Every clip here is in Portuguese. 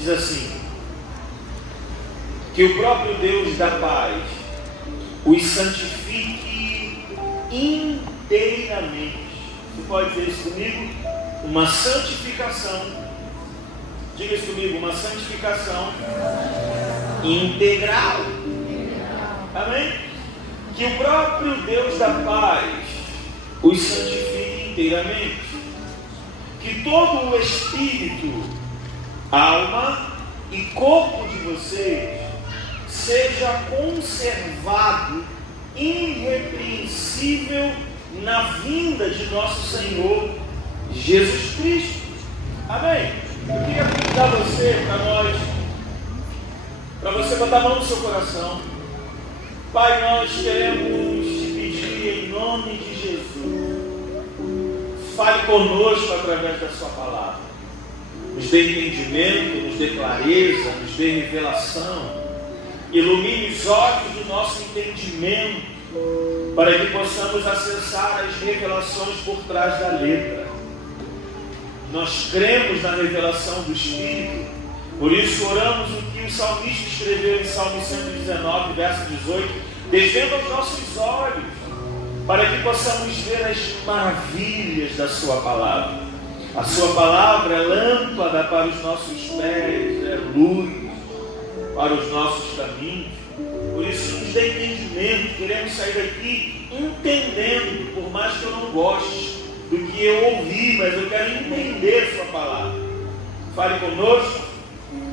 diz assim: que o próprio Deus da paz os santifique inteiramente. Você pode dizer isso comigo? Uma santificação. Diga isso comigo: uma santificação integral. Amém? Que o próprio Deus da paz os santifique inteiramente. Que todo o espírito, alma e corpo de vocês seja conservado irrepreensível na vinda de nosso Senhor Jesus Cristo. Amém? Eu queria convidar você, para você botar a mão no seu coração. Pai, nós queremos te pedir em nome de Jesus, fale conosco através da sua palavra. Nos dê entendimento, nos dê clareza, nos dê revelação. Ilumine os olhos do nosso entendimento, para que possamos acessar as revelações por trás da letra. Nós cremos na revelação do Espírito, por isso oramos o que o salmista escreveu em Salmo 119, verso 18: desvenda os nossos olhos, para que possamos ver as maravilhas da sua palavra. A sua palavra é lâmpada para os nossos pés, é luz para os nossos caminhos. Por isso nos dê entendimento. Queremos sair daqui entendendo, por mais que eu não goste do que eu ouvi, mas eu quero entender sua palavra. Fale conosco,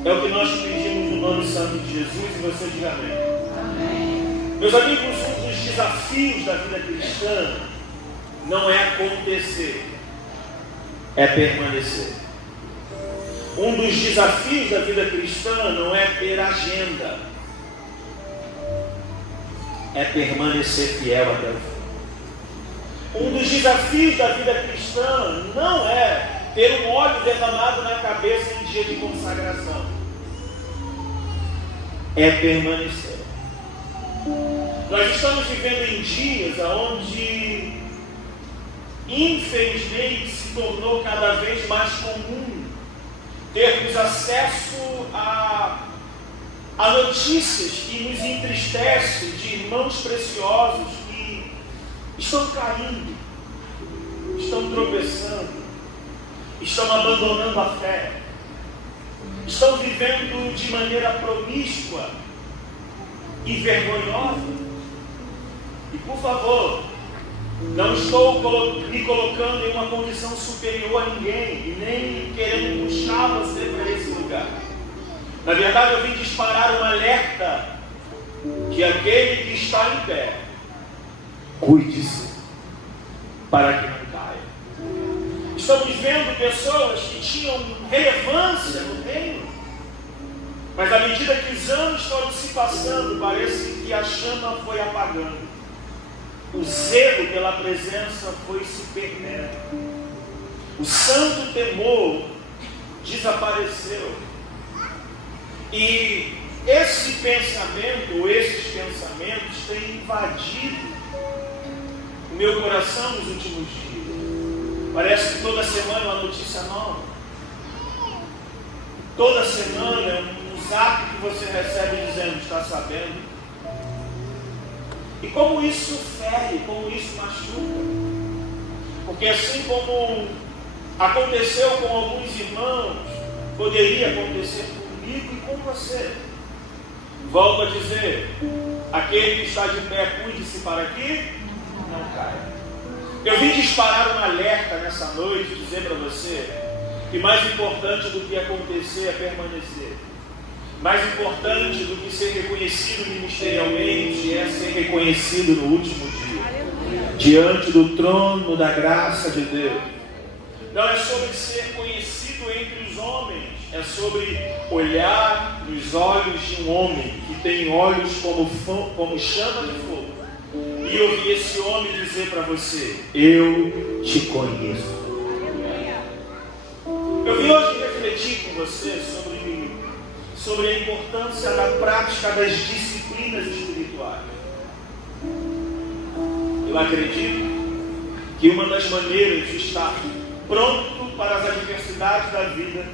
é o que nós te pedimos no nome santo de Jesus, e você diga amém. Amém. Meus amigos, um dos desafios da vida cristã não é acontecer, é permanecer. Um dos desafios da vida cristã não é ter agenda, é permanecer fiel até o fim. Um dos desafios da vida cristã não é ter um óleo derramado na cabeça em dia de consagração, é permanecer. Nós estamos vivendo em dias onde, infelizmente, se tornou cada vez mais comum termos acesso a notícias que nos entristecem, de irmãos preciosos que estão caindo, estão tropeçando, estão abandonando a fé, estão vivendo de maneira promíscua e vergonhosa. E por favor, não estou me colocando em uma condição superior a ninguém e nem querendo puxar você para esse lugar. Na verdade, eu vim disparar um alerta que aquele que está em pé, cuide-se para que não caia. Estamos vendo pessoas que tinham relevância no reino, mas à medida que os anos foram se passando, parece que a chama foi apagando. O zelo pela presença foi se perdendo. O santo temor desapareceu. E esse pensamento, ou esses pensamentos, têm invadido o meu coração nos últimos dias. Parece que toda semana é uma notícia nova. Toda semana é um zap que você recebe dizendo: está sabendo? E como isso fere, como isso machuca. Porque assim como aconteceu com alguns irmãos, poderia acontecer comigo e com você. Volto a dizer: aquele que está de pé, cuide-se para que não caia. Eu vim disparar um alerta nessa noite, dizer para você que mais importante do que acontecer é permanecer. Mais importante do que ser reconhecido ministerialmente é ser reconhecido no último dia, diante do trono da graça de Deus. Não é sobre ser conhecido entre os homens, é sobre olhar nos olhos de um homem que tem olhos como chama de fogo, e ouvir esse homem dizer para você: eu te conheço. Eu vim hoje refletir com você sobre a importância da prática das disciplinas espirituais. Eu acredito que uma das maneiras de estar pronto para as adversidades da vida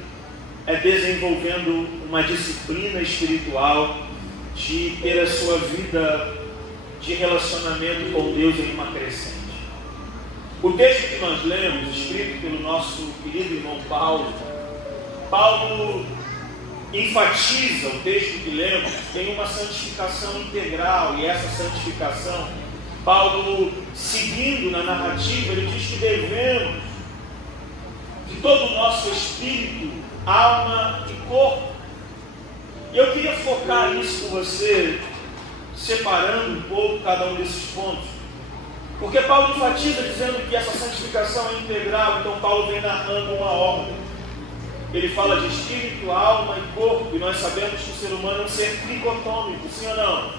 é desenvolvendo uma disciplina espiritual de ter a sua vida de relacionamento com Deus em uma crescente. O texto que nós lemos, escrito pelo nosso querido irmão Paulo enfatiza o texto que lemos em uma santificação integral, e essa santificação, Paulo, seguindo na narrativa, ele diz que devemos de todo o nosso espírito, alma e corpo. E eu queria focar nisso com você, separando um pouco cada um desses pontos, porque Paulo enfatiza dizendo que essa santificação é integral. Então Paulo vem narrando uma ordem. Ele fala de espírito, alma e corpo, e nós sabemos que o ser humano é um ser tricotômico, sim ou não?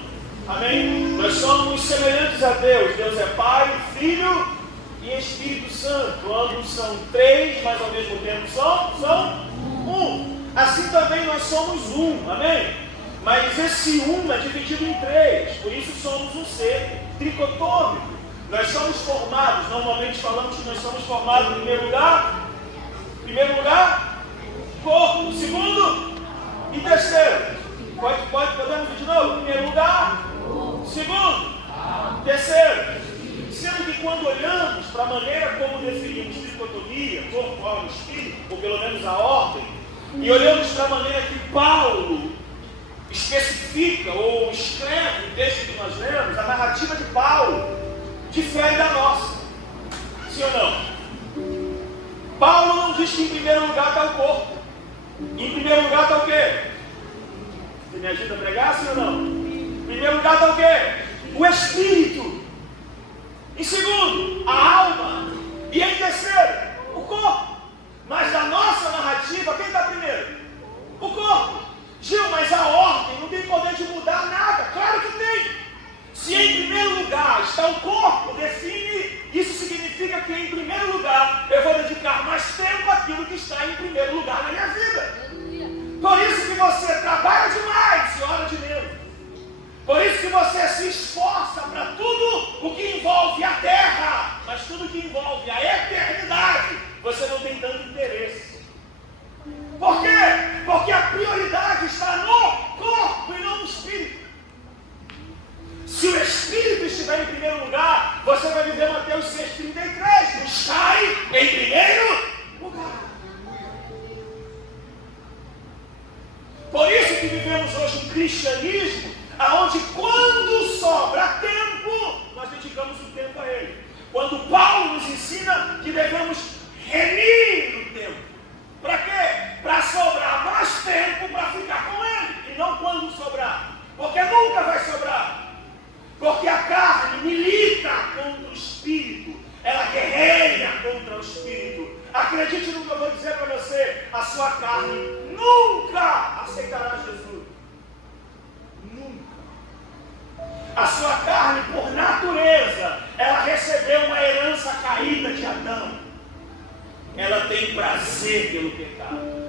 Amém? Nós somos semelhantes a Deus. Deus é Pai, Filho e Espírito Santo. Ambos são três, mas ao mesmo tempo são um. Assim também nós somos um, amém? Mas esse um é dividido em três, por isso somos um ser tricotômico. Nós somos formados, normalmente falamos que nós somos formados em primeiro lugar, corpo, segundo e terceiro. Podemos ir de novo? Primeiro lugar, segundo, terceiro. Sendo que quando olhamos para a maneira como definimos tricotomia, corpo, alma e espírito, ou pelo menos a ordem, e olhamos para a maneira que Paulo especifica ou escreve o texto que nós lemos, a narrativa de Paulo difere da nossa. Sim ou não? Paulo não diz que em primeiro lugar está o corpo. Em primeiro lugar está o quê? Você me ajuda a pregar, sim ou não? Em primeiro lugar está o quê? O espírito. Em segundo, a alma. E em terceiro, o corpo. Mas na nossa narrativa, quem está primeiro? O corpo. Gil, mas a ordem não tem poder de mudar nada. Claro que tem. Se em primeiro lugar está o corpo, define, isso significa que em primeiro lugar eu vou dedicar mais tempo àquilo que está em primeiro lugar na minha vida. Por isso que você trabalha demais e ora de menos. Por isso que você se esforça para tudo o que envolve a terra, mas tudo que envolve a eternidade, você não tem tanto interesse. Por quê? Porque a prioridade está no corpo e não no espírito. Se o espírito estiver em primeiro lugar, você vai viver Mateus 6,33. Buscai em primeiro lugar. Por isso que vivemos hoje um cristianismo onde quando sobra tempo, nós dedicamos o tempo a ele. Quando Paulo nos ensina que devemos remir o tempo. Para quê? Para sobrar mais tempo para ficar com ele. E não quando sobrar. Porque nunca vai sobrar. Porque a carne milita contra o espírito. Ela guerreia contra o espírito. Acredite no que eu vou dizer para você. A sua carne nunca aceitará Jesus. Nunca. A sua carne, por natureza, ela recebeu uma herança caída de Adão. Ela tem prazer pelo pecado.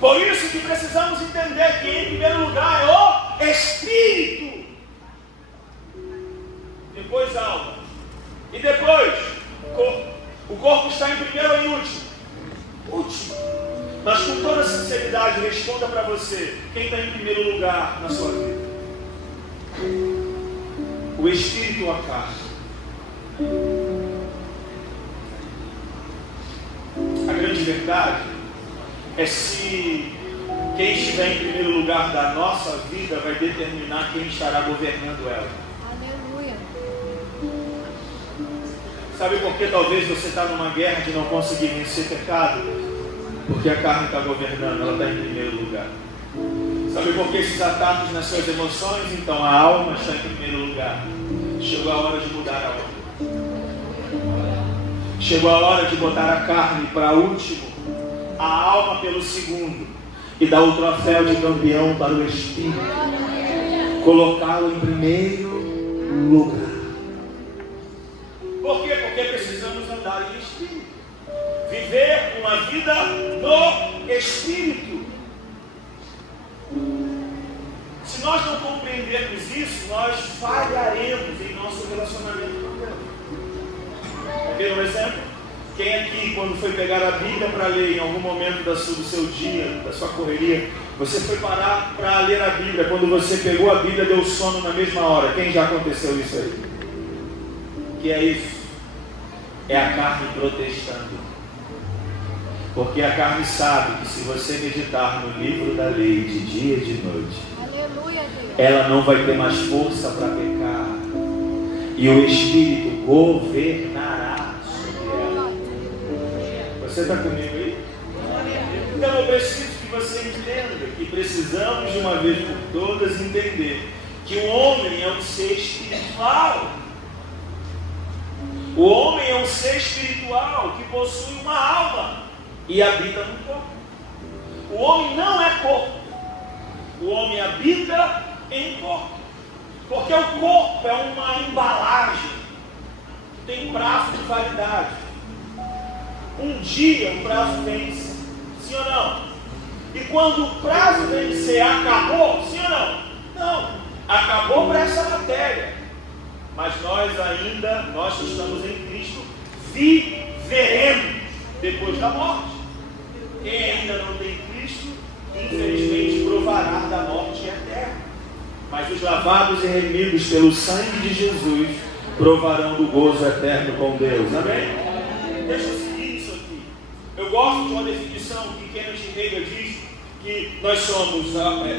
Por isso que precisamos entender que em primeiro lugar é o espírito, depois a alma e depois o corpo. O corpo está em primeiro ou em último? Último. Mas com toda sinceridade responda para você, quem está em primeiro lugar na sua vida? O espírito ou a carne? A grande verdade é se quem estiver em primeiro lugar da nossa vida vai determinar quem estará governando ela. Aleluia. Sabe por que talvez você está numa guerra de não conseguir vencer pecado? Porque a carne está governando, ela está em primeiro lugar. Sabe por que esses ataques nas suas emoções? Então a alma está em primeiro lugar. Chegou a hora de mudar a ordem. Chegou a hora de botar a carne para último, a alma pelo segundo, e dar o troféu de campeão para o espírito. Colocá-lo em primeiro lugar. Por quê? Porque precisamos andar em espírito. Viver uma vida no espírito. Se nós não compreendermos isso, nós falharemos em nosso relacionamento com Deus. Quer ver um exemplo? Quem aqui, quando foi pegar a Bíblia para ler em algum momento do seu dia, da sua correria, você foi parar para ler a Bíblia, quando você pegou a Bíblia, deu sono na mesma hora? Quem já aconteceu isso aí? Que é isso? É a carne protestando. Porque a carne sabe que se você meditar no livro da lei de dia e de noite, aleluia, ela não vai ter mais força para pecar. E o Espírito governará sobre ela. Você está comigo aí? Então eu preciso que você entenda que precisamos de uma vez por todas entender que o homem é um ser espiritual. O homem é um ser espiritual que possui uma alma e habita no corpo. O homem não é corpo. O homem habita em corpo. Porque o corpo é uma embalagem que tem prazo de validade. Um dia o prazo vence. Sim ou não? E quando o prazo vencer, acabou? Sim ou não? Não. Acabou para essa matéria. Mas nós que estamos em Cristo, viveremos depois da morte. Quem ainda não tem Cristo, infelizmente provará da morte eterna. Mas os lavados e remidos pelo sangue de Jesus provarão do gozo eterno com Deus. Amém? Deixa eu seguir isso aqui. Eu gosto de uma definição que Kenneth Hagin diz que nós somos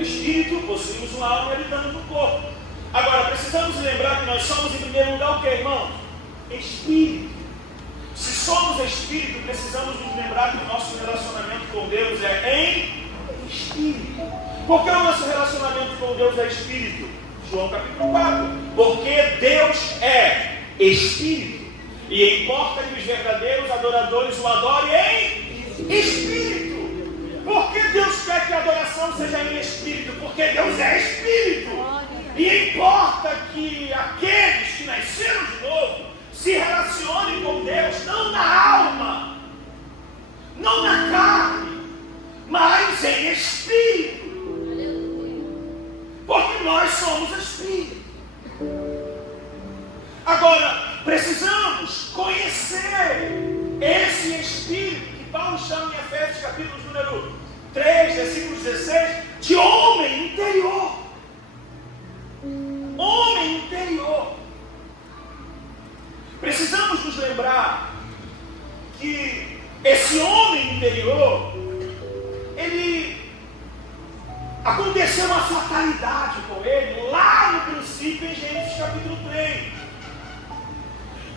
espírito, possuímos uma alma e habitamos no corpo. Agora, precisamos lembrar que nós somos, em primeiro lugar, o que, irmão? Espírito. Se somos espírito, precisamos nos lembrar que o nosso relacionamento com Deus é em espírito. Por que o nosso relacionamento com Deus é espírito? João capítulo 4. Porque Deus é espírito. E importa que os verdadeiros adoradores o adorem em espírito. Por que Deus quer que a adoração seja em espírito? Porque Deus é espírito. E importa que aqueles que nasceram de novo se relacionem com Deus, não na alma, não na carne, mas em espírito. Porque nós somos espírito. Agora, precisamos conhecer esse espírito que Paulo chama em Efésios capítulo número 3, versículo 16, de homem interior. Homem interior. Precisamos nos lembrar que esse homem interior, ele aconteceu uma fatalidade com ele lá no princípio, em Gênesis capítulo 3.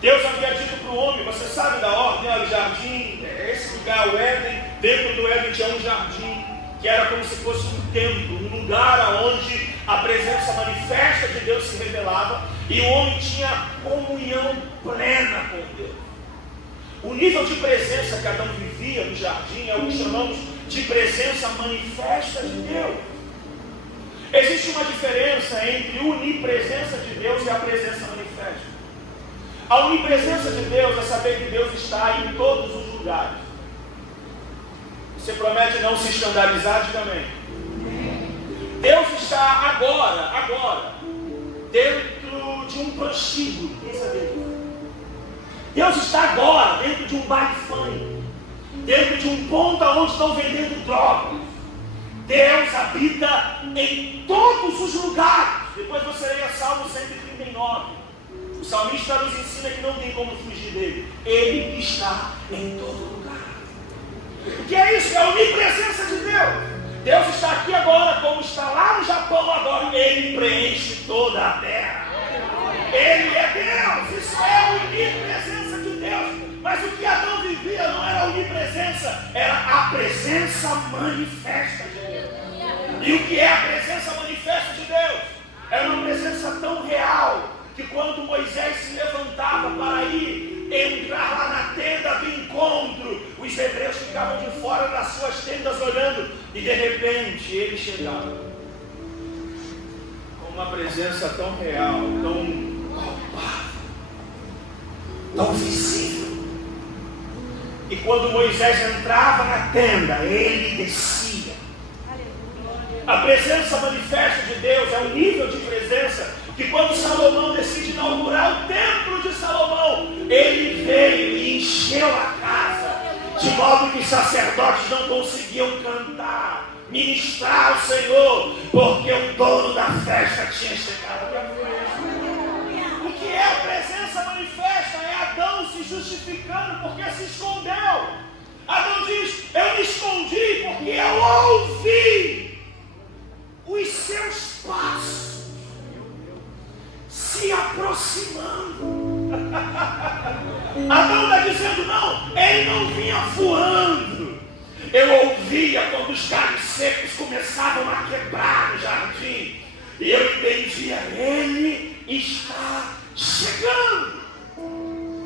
Deus havia dito para o homem, você sabe da ordem, o jardim, esse lugar, o Éden, dentro do Éden tinha um jardim, que era como se fosse um templo, um lugar onde a presença manifesta de Deus se revelava, e o homem tinha comunhão plena com Deus. O nível de presença que Adão vivia no jardim é o que chamamos de presença manifesta de Deus. Existe uma diferença entre a onipresença de Deus e a presença manifesta. A onipresença de Deus é saber que Deus está em todos os lugares. Você promete não se escandalizar? Diga amém. Deus está agora, dentro de um prostíbulo. Quem sabe? Deus está agora dentro de um baile funk, dentro de um ponto onde estão vendendo drogas. Deus habita em todos os lugares. Depois você leia Salmo 139. O salmista nos ensina que não tem como fugir dele. Ele está em todo lugar. O que é isso? É a onipresença de Deus. Deus está aqui agora, como está lá no Japão agora. Ele preenche toda a terra. Ele é Deus. Isso é a onipresença de Deus. Mas o que Adão vivia não era a onipresença, era a presença manifesta de Deus. E o que é a presença manifesta de Deus? Era uma presença tão real que quando Moisés se levantava para ir entrar lá na tenda do encontro, os hebreus ficavam de fora das suas tendas olhando, e de repente ele chegava com uma presença tão real, tão palpável, tão visível. E quando Moisés entrava na tenda, ele descia. A presença manifesta de Deus é um nível de presença que quando Salomão decide inaugurar o templo de Salomão, ele veio e encheu a casa, de modo que os sacerdotes não conseguiam cantar, ministrar ao Senhor, porque o dono da festa tinha chegado. O que é a presença manifesta? É Adão se justificando porque se escondeu. Adão diz: eu me escondi porque eu ouvi os seus passos se aproximando. Adão está dizendo: não, ele não vinha voando. Eu ouvia quando os galhos secos começavam a quebrar no jardim, e eu entendia: ele está chegando.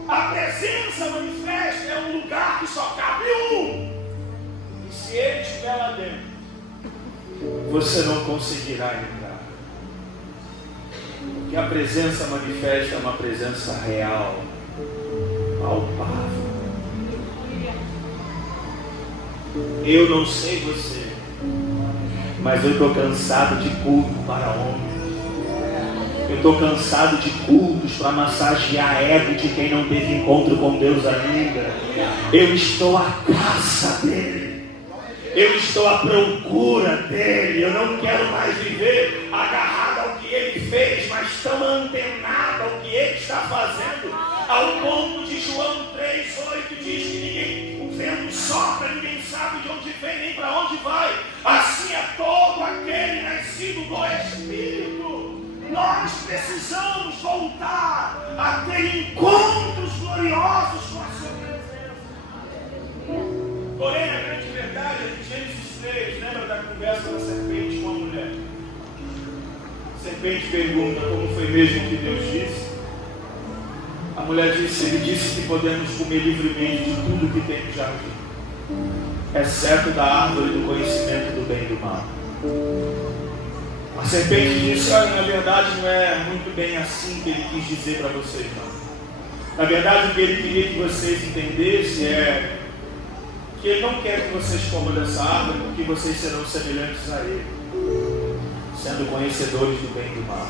A presença manifesta é um lugar que só cabe um, e se ele estiver lá dentro, você não conseguirá entrar, porque a presença manifesta é uma presença real, palpável. Eu não sei você, mas eu estou cansado de culto para homens. Eu estou cansado de cultos para massagear ego de quem não teve encontro com Deus ainda. Eu estou à caça dele. Eu estou à procura dele. Eu não quero mais viver agarrado ao que ele fez, mas tão antenado ao que ele está fazendo, ao ponto de João 3,8 diz que ninguém, o vento sopra, ninguém sabe de onde vem nem para onde vai. Assim é todo aquele nascido do Espírito. Nós precisamos voltar a ter encontros gloriosos com a sua presença. Porém, a grande verdade é que Gênesis 3, lembra da conversa da serpente com a mulher? A serpente pergunta: como foi mesmo que Deus disse? A mulher disse: ele disse que podemos comer livremente de tudo que tem no jardim, exceto da árvore do conhecimento do bem e do mal. A serpente disse: olha, na verdade não é muito bem assim que ele quis dizer para vocês, não. Na verdade, o que ele queria que vocês entendessem é que ele não quer que vocês comam dessa árvore, porque vocês serão semelhantes a ele, sendo conhecedores do bem e do mal.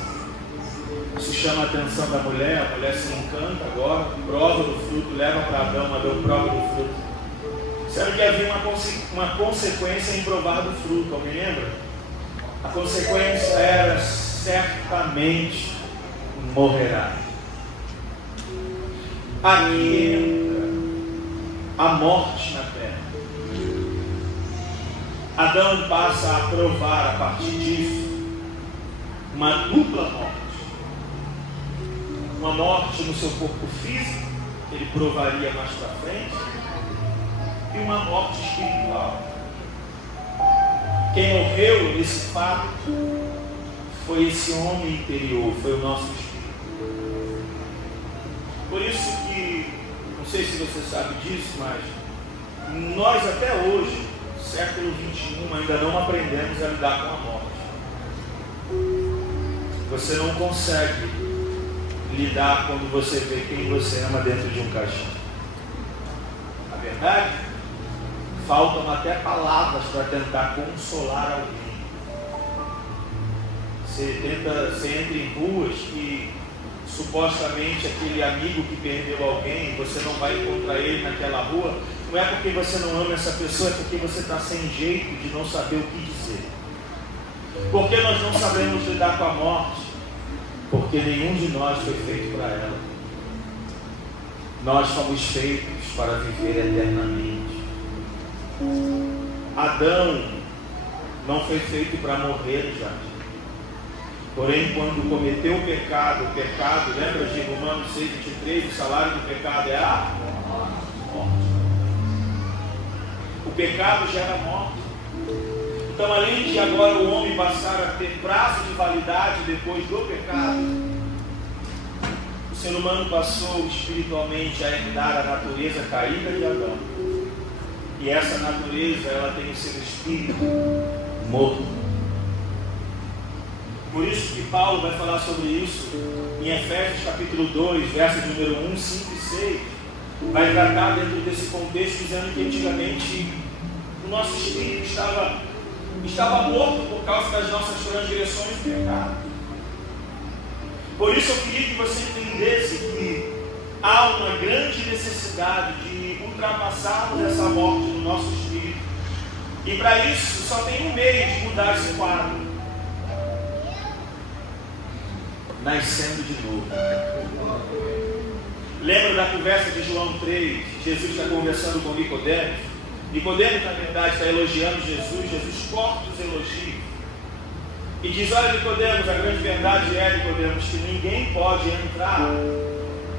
Isso chama a atenção da mulher. A mulher se encanta agora, prova do fruto, leva para Adão, Adão prova do fruto. Sabe que havia uma consequência em provar do fruto, alguém lembra? A consequência era: certamente morrerá. Aqui entra a morte na terra. Adão passa a provar a partir disso uma dupla morte. Uma morte no seu corpo físico, que ele provaria mais para frente, e uma morte espiritual. Quem morreu nesse fato foi esse homem interior, foi o nosso espírito. Por isso que, não sei se você sabe disso, mas nós até hoje, século XXI, ainda não aprendemos a lidar com a morte. Você não consegue lidar quando você vê quem você ama dentro de um caixão. A verdade, faltam até palavras para tentar consolar alguém. Você entra em ruas que supostamente aquele amigo que perdeu alguém, você não vai encontrar ele naquela rua. Não é porque você não ama essa pessoa, é porque você está sem jeito de não saber o que dizer. Porque nós não sabemos lidar com a morte? Porque nenhum de nós foi feito para ela. Nós fomos feitos para viver eternamente. Adão não foi feito para morrer no jardim. Porém, quando cometeu o pecado, lembra de Romanos 6,23, o salário do pecado é a morte. O pecado gera morte. Então, além de agora o homem passar a ter prazo de validade depois do pecado, o ser humano passou espiritualmente a herdar a natureza caída de Adão. E essa natureza, ela tem o seu espírito morto. Por isso que Paulo vai falar sobre isso em Efésios capítulo 2, versos número 1, 5 e 6. Vai tratar dentro desse contexto, dizendo que antigamente o nosso espírito estava morto por causa das nossas transgressões e pecados. Por isso eu queria que você entendesse que há uma grande necessidade de ultrapassarmos essa morte do nosso espírito. E para isso só tem um meio de mudar esse quadro: nascendo de novo. Lembra da conversa de João 3? Jesus está conversando com Nicodemos. Nicodemos, na verdade, está elogiando Jesus. Jesus corta os elogios e diz: olha, Nicodemos, a grande verdade é, Nicodemos, que ninguém pode entrar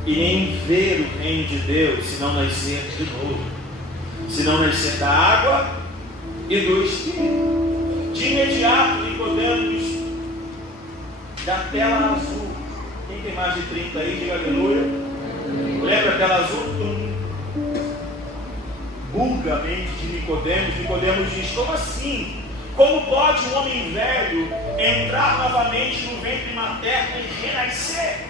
e nem ver o reino de Deus se não nascer de novo, se não nascer da água e do Espírito. De imediato, Nicodemos, da tela azul. Quem tem mais de 30 aí, diga aleluia. Lembra a tela azul? Buga a mente de Nicodemos. Nicodemos diz: como assim? Como pode um homem velho entrar novamente no ventre materno e renascer?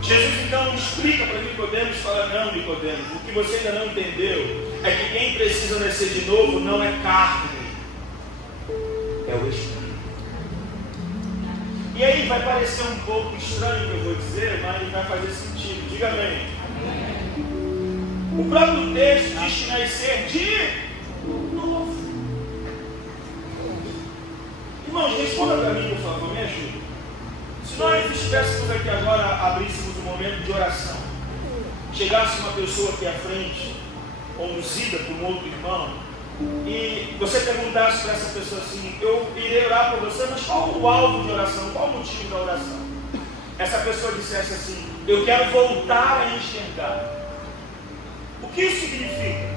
Jesus então explica para Nicodemos, fala: não, Nicodemos, o que você ainda não entendeu é que quem precisa nascer de novo não é carne, é o Espírito. E aí vai parecer um pouco estranho o que eu vou dizer, mas vai fazer sentido. Diga amém. O próprio texto diz que nascer de novo. Irmãos, responda para mim, por favor, me ajuda. Se nós estivéssemos aqui agora, abríssemos um momento de oração, chegasse uma pessoa aqui à frente, conduzida por um outro irmão, e você perguntasse para essa pessoa assim: eu irei orar por você, mas qual o alvo de oração? Qual o motivo da oração? Essa pessoa dissesse assim: eu quero voltar a enxergar. O que isso significa?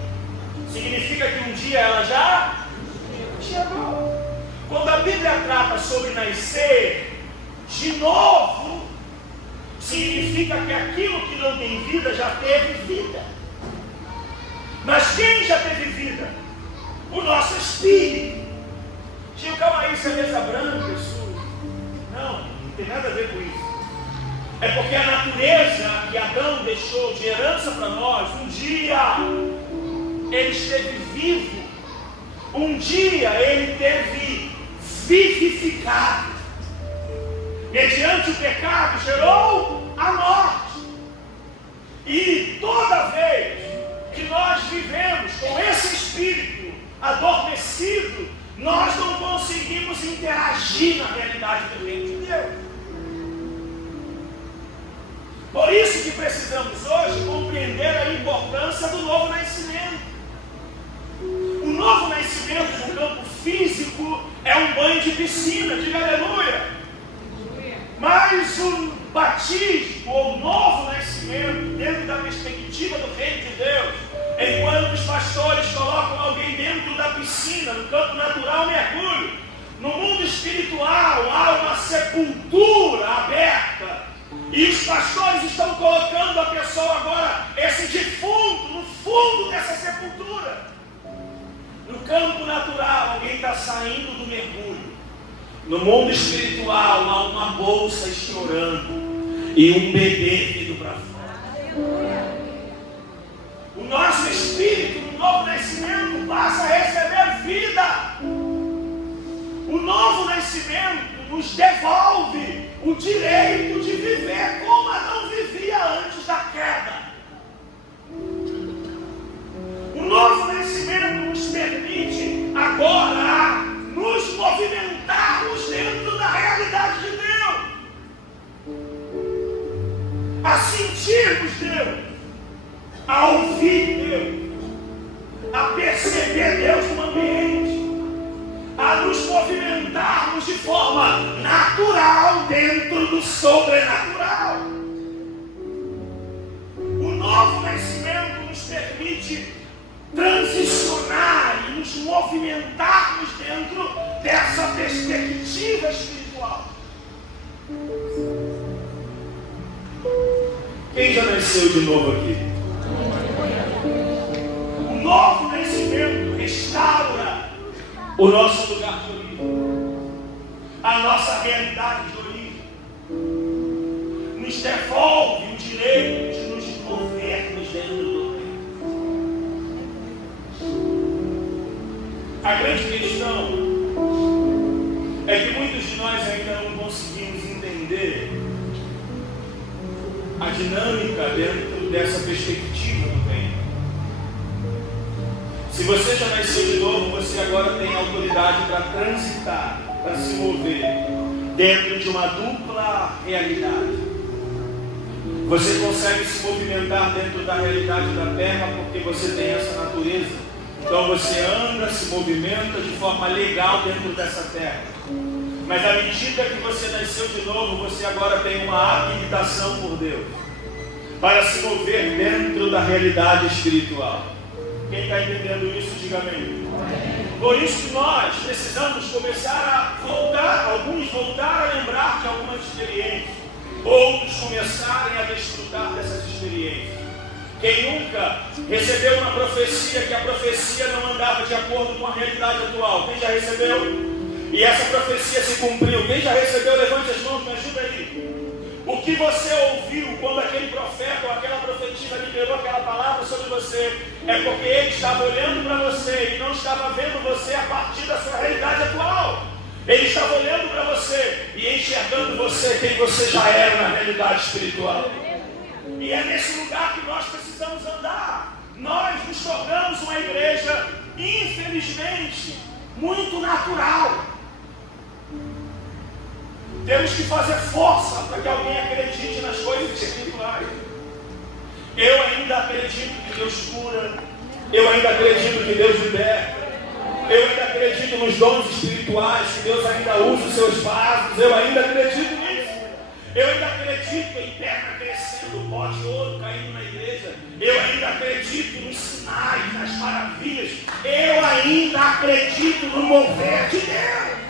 Significa que um dia ela já enxergou. Quando a Bíblia trata sobre nascer de novo, significa que aquilo que não tem vida já teve vida. Mas quem já teve vida? O nosso espírito. Tio, calma aí, isso é mesa branca, isso... Não tem nada a ver com isso. É porque a natureza que Adão deixou de herança para nós, um dia ele esteve vivo, um dia ele teve vivificado. Mediante o pecado gerou a morte. E toda vez que nós vivemos com esse espírito adormecido, nós não conseguimos interagir na realidade do reino de Deus. Por isso que precisamos hoje compreender a importância do novo nascimento. O novo nascimento no campo físico é um banho de piscina, diga aleluia. Mas o batismo ou novo nascimento, dentro da perspectiva do reino de Deus, enquanto os pastores colocam alguém dentro da piscina, no campo natural, mergulho, no mundo espiritual há uma sepultura aberta, e os pastores estão colocando a pessoa agora, esse defunto, no fundo dessa sepultura. No campo natural, alguém está saindo do mergulho. No mundo espiritual há uma bolsa estourando e um bebê vindo para fora. O nosso espírito, no novo nascimento, passa a receber vida. O novo nascimento nos devolve o direito de viver como Adão vivia antes da queda. O novo nascimento nos permite agora nos movimentarmos dentro da realidade de Deus, a sentirmos Deus, a ouvir Deus, a perceber Deus no ambiente, a nos movimentarmos de forma natural dentro do sobrenatural. O novo nascimento nos permite transicionar e nos movimentarmos dentro dessa perspectiva espiritual. Quem já nasceu de novo aqui? O novo nascimento restaura o nosso lugar de origem, a nossa realidade de origem, nos devolve o direito de nos movermos dentro do reino. A grande questão é que muitos de nós ainda não conseguimos entender entender a dinâmica dentro dessa perspectiva do reino. Se você já nasceu de novo, você agora tem autoridade para transitar, para se mover dentro de uma dupla realidade. Você consegue se movimentar dentro da realidade da terra porque você tem essa natureza. Então você anda, se movimenta de forma legal dentro dessa terra. Mas à medida que você nasceu de novo, você agora tem uma habilitação por Deus para se mover dentro da realidade espiritual. Quem está entendendo isso, diga amém. Por isso que nós precisamos começar a voltar, alguns voltar a lembrar de algumas experiências, outros começarem a desfrutar dessas experiências. Quem nunca recebeu uma profecia, que a profecia não andava de acordo com a realidade atual? Quem já recebeu? E essa profecia se cumpriu. Quem já recebeu, levante as mãos, me ajuda aí. O que você ouviu quando aquele profeta ou aquela profetisa liberou aquela palavra sobre você, é porque ele estava olhando para você e não estava vendo você a partir da sua realidade atual. Ele estava olhando para você e enxergando você quem você já era na realidade espiritual. E é nesse lugar que nós precisamos andar. Nós nos tornamos uma igreja, infelizmente, muito natural. Temos que fazer força para que alguém acredite nas coisas espirituais. Eu ainda acredito que Deus cura. Eu ainda acredito que Deus liberta. Eu ainda acredito nos dons espirituais, que Deus ainda usa os seus vasos. Eu ainda acredito nisso. Eu ainda acredito em perna crescendo, pó de ouro caindo na igreja. Eu ainda acredito nos sinais, nas maravilhas. Eu ainda acredito no mover de Deus.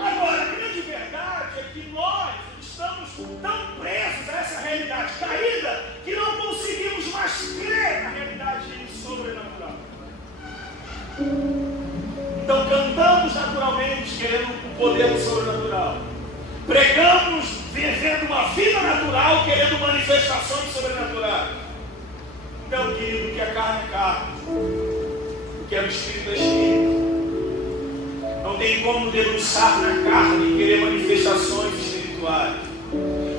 Agora, a grande verdade é que nós estamos tão presos a essa realidade caída que não conseguimos mais crer na realidade sobrenatural. Então cantamos naturalmente, querendo o poder do sobrenatural. Pregamos vivendo uma vida natural, querendo manifestações sobrenaturais. Então, querido, o que é carne é carne, o que é do espírito é espírito. Não tem como debruçar na carne e querer manifestações espirituais.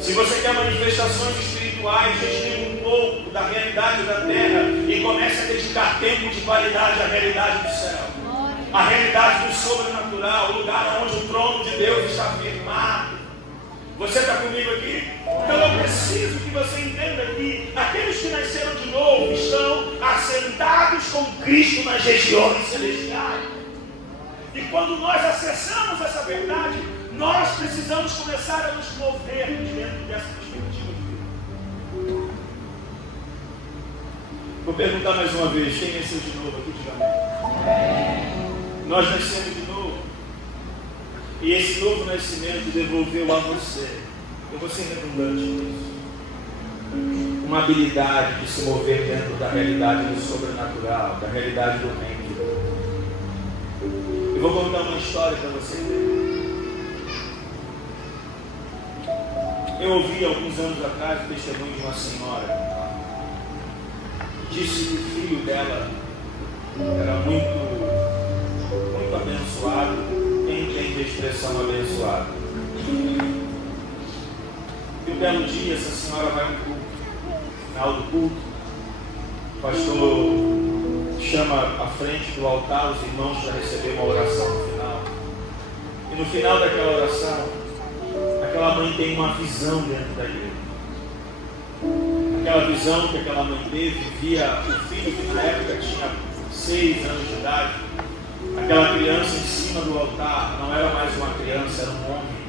Se você quer manifestações espirituais, desliga um pouco da realidade da terra e comece a dedicar tempo de qualidade à realidade do céu, à realidade do sobrenatural, o lugar onde o trono de Deus está firmado. Você está comigo aqui? Então eu preciso que você entenda que aqueles que nasceram de novo estão assentados com Cristo nas regiões celestiais. E quando nós acessamos essa verdade, nós precisamos começar a nos mover dentro dessa perspectiva de vida. Vou perguntar mais uma vez, quem nasceu de novo aqui, diga amém. Nós nascemos de novo. E esse novo nascimento devolveu a você, eu vou ser redundante nisso, uma habilidade de se mover dentro da realidade do sobrenatural, da realidade do reino de Deus. Eu vou contar uma história para você ver. Eu ouvi alguns anos atrás o testemunho de uma senhora que disse que o filho dela era muito abençoado. Quem entende a expressão abençoado? E um belo dia essa senhora vai a um culto. No final do culto, o pastor chama à frente do altar os irmãos para receber uma oração no final. E no final daquela oração, aquela mãe tem uma visão dentro da igreja. Aquela visão que aquela mãe teve, via o filho que na época tinha 6 anos de idade. Aquela criança em cima do altar não era mais uma criança, era um homem.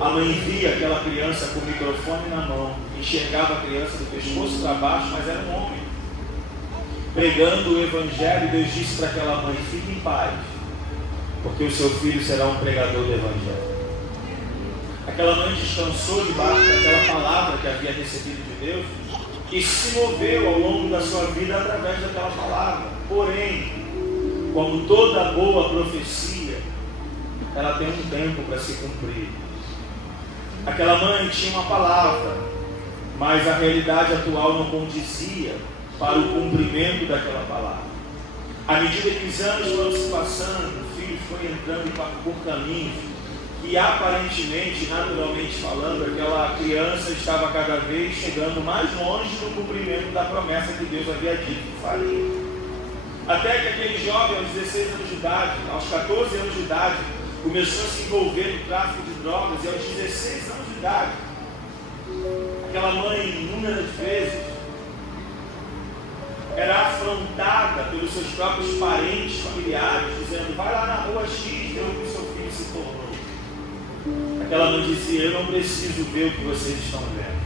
A mãe via aquela criança com o microfone na mão, enxergava a criança do pescoço para baixo, mas era um homem. Pregando o evangelho, Deus disse para aquela mãe: fique em paz, porque o seu filho será um pregador do evangelho. Aquela mãe descansou debaixo daquela palavra que havia recebido de Deus e se moveu ao longo da sua vida através daquela palavra. Porém, como toda boa profecia, ela tem um tempo para se cumprir. Aquela mãe tinha uma palavra, mas a realidade atual não condizia para o cumprimento daquela palavra. À medida que os anos foram se passando, o filho foi entrando por caminhos E aparentemente, naturalmente falando, aquela criança estava cada vez chegando mais longe do cumprimento da promessa que Deus havia dito que faria. Até que aquele jovem, aos 16 anos de idade, aos 14 anos de idade, começou a se envolver no tráfico de drogas, e aos 16 anos de idade, aquela mãe, inúmeras vezes, era afrontada pelos seus próprios parentes, familiares, dizendo: vai lá na rua X, ver o que o seu filho se tornou. Aquela mãe dizia: eu não preciso ver o que vocês estão vendo.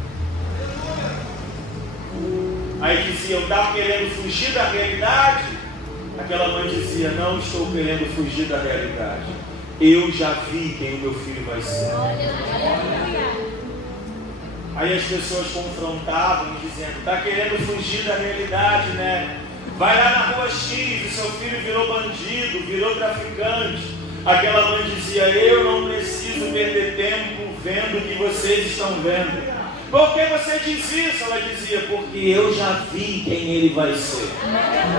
Aí diziam: está querendo fugir da realidade? Aquela mãe dizia: não estou querendo fugir da realidade. Eu já vi quem o meu filho vai ser. Aí as pessoas confrontavam, dizendo: está querendo fugir da realidade, né? Vai lá na rua X, o seu filho virou bandido, virou traficante. Aquela mãe dizia: eu não preciso perder tempo vendo o que vocês estão vendo. Por que você diz isso? Ela dizia: porque eu já vi quem ele vai ser.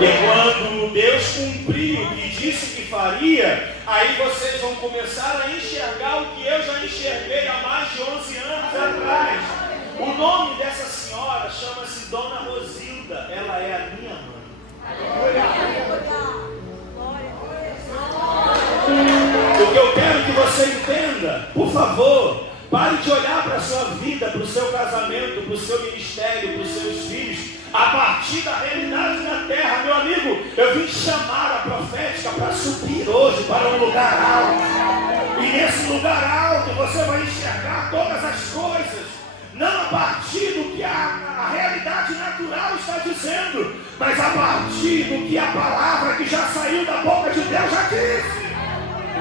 E quando Deus cumpriu o que disse que faria, aí vocês vão começar a enxergar o que eu já enxerguei há mais de 11 anos atrás. O nome dessa senhora chama-se Dona Rosilda. Ela é a minha mãe. O que eu quero que você entenda, por favor, pare de olhar para a sua vida, para o seu casamento, para o seu ministério, para os seus filhos, a partir da realidade da terra. Meu amigo, eu vim chamar a profética para subir hoje para um lugar alto. E nesse lugar alto você vai enxergar todas as coisas, não a partir do que a realidade natural está dizendo, mas a partir do que a palavra que já saiu da boca de Deus já disse.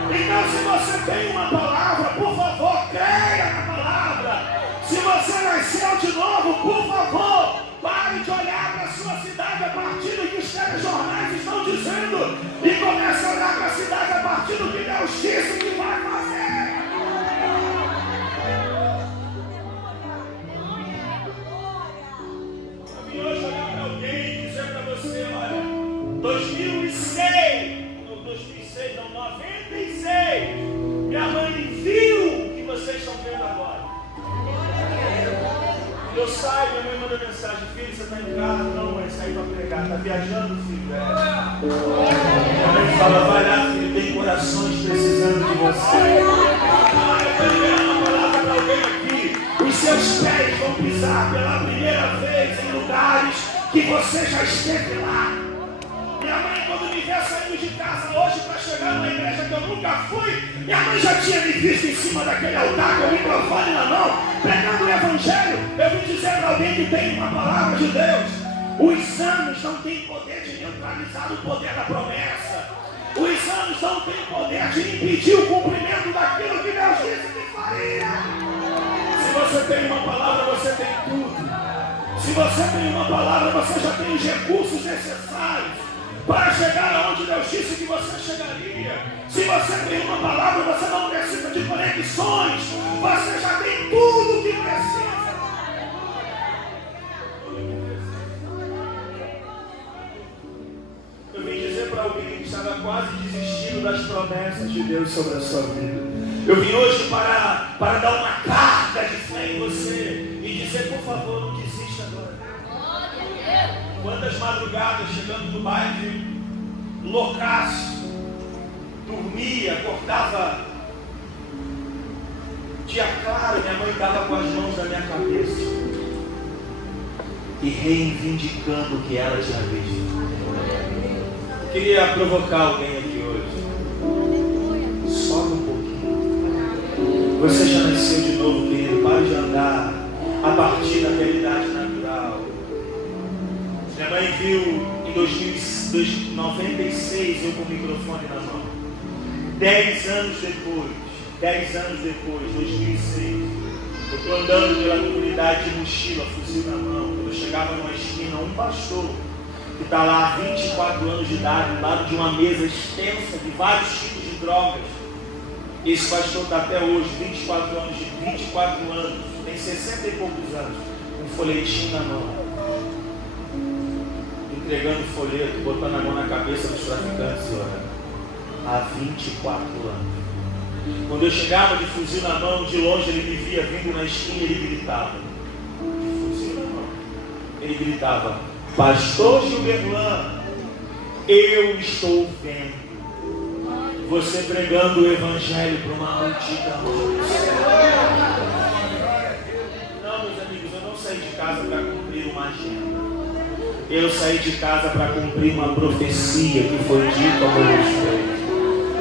Então, se você tem uma palavra, por favor, creia na palavra. Se você nasceu de novo, por favor, pare de olhar para a sua cidade a partir do que os telejornais estão dizendo e comece a olhar para a cidade a partir do que Deus disse que vai fazer. Eu vim hoje olhar para alguém e dizer para você: olha, 96, não, 96, minha mãe viu o que vocês estão vendo agora. Eu saio, minha mãe manda mensagem: filho, você está em casa? Não, mãe, saí para pregar. Está viajando, filho? Minha mãe fala: vai lá, filho, tem corações precisando de você. Eu estou liberando uma palavra para alguém aqui. Os seus pés vão pisar pela primeira vez em lugares que você já esteve lá. Minha mãe, quando me vê saindo de casa hoje para chegar numa igreja que eu nunca fui, minha mãe já tinha me visto em cima daquele altar com o microfone na mão, pregando o evangelho. Eu vim dizer para alguém que tem uma palavra de Deus: os anos não têm poder de neutralizar o poder da promessa. Os anos não têm poder de impedir o cumprimento daquilo que Deus disse que faria. Se você tem uma palavra, você tem tudo. Se você tem uma palavra, você já tem os recursos necessários para chegar aonde Deus disse que você chegaria. Se você tem uma palavra, você não precisa de conexões. Você já tem tudo o que precisa. Eu vim dizer para alguém que estava quase desistindo das promessas de Deus sobre a sua vida. Eu vim hoje para dar uma carga de fé em você e dizer: por favor, não desista agora. Quantas madrugadas chegando do bairro, loucaço, dormia, acordava dia claro, minha mãe estava com as mãos na minha cabeça e reivindicando o que ela tinha visto. Eu queria provocar alguém aqui hoje. Sobe um pouquinho. Você já nasceu de novo, querido. Pare de andar a partir da realidade natural. Minha mãe viu em 1996 eu com o microfone na mão. 10 anos depois, 2006, eu estou andando pela comunidade de mochila, fuzil na mão. Quando eu chegava numa esquina, um pastor que está lá há 24 anos de idade, do lado de uma mesa extensa de vários tipos de drogas. Esse pastor está até hoje, 24 anos, tem 60 e poucos anos, um folhetinho na mão, entregando folheto, botando a mão na cabeça dos traficantes e orando. Há 24 anos. Quando eu chegava de fuzil na mão, de longe ele me via vindo na esquina e ele gritava. De fuzil na mão. Ele gritava: Pastor Gilberlan, eu estou vendo você pregando o Evangelho para uma multidão. Não, meus amigos, eu não saí de casa para cumprir uma agenda. Eu saí de casa para cumprir uma profecia que foi dita ao meu respeito.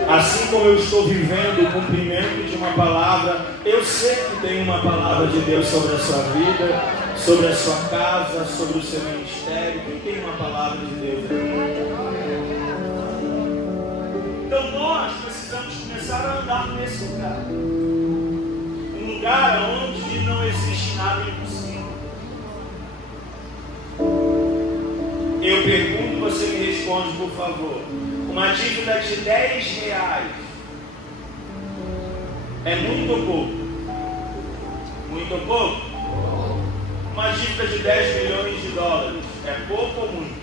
Assim como eu estou vivendo o cumprimento de uma palavra, eu sei que tem uma palavra de Deus sobre a sua vida, sobre a sua casa, sobre o seu ministério. Quem tem uma palavra de Deus aqui? Então nós precisamos começar a andar nesse lugar. Um lugar onde não existe nada impossível. Eu pergunto, você me responde, por favor. Uma dívida de R$10 é muito ou pouco? Muito ou pouco? Uma dívida de $10 milhões é pouco ou muito?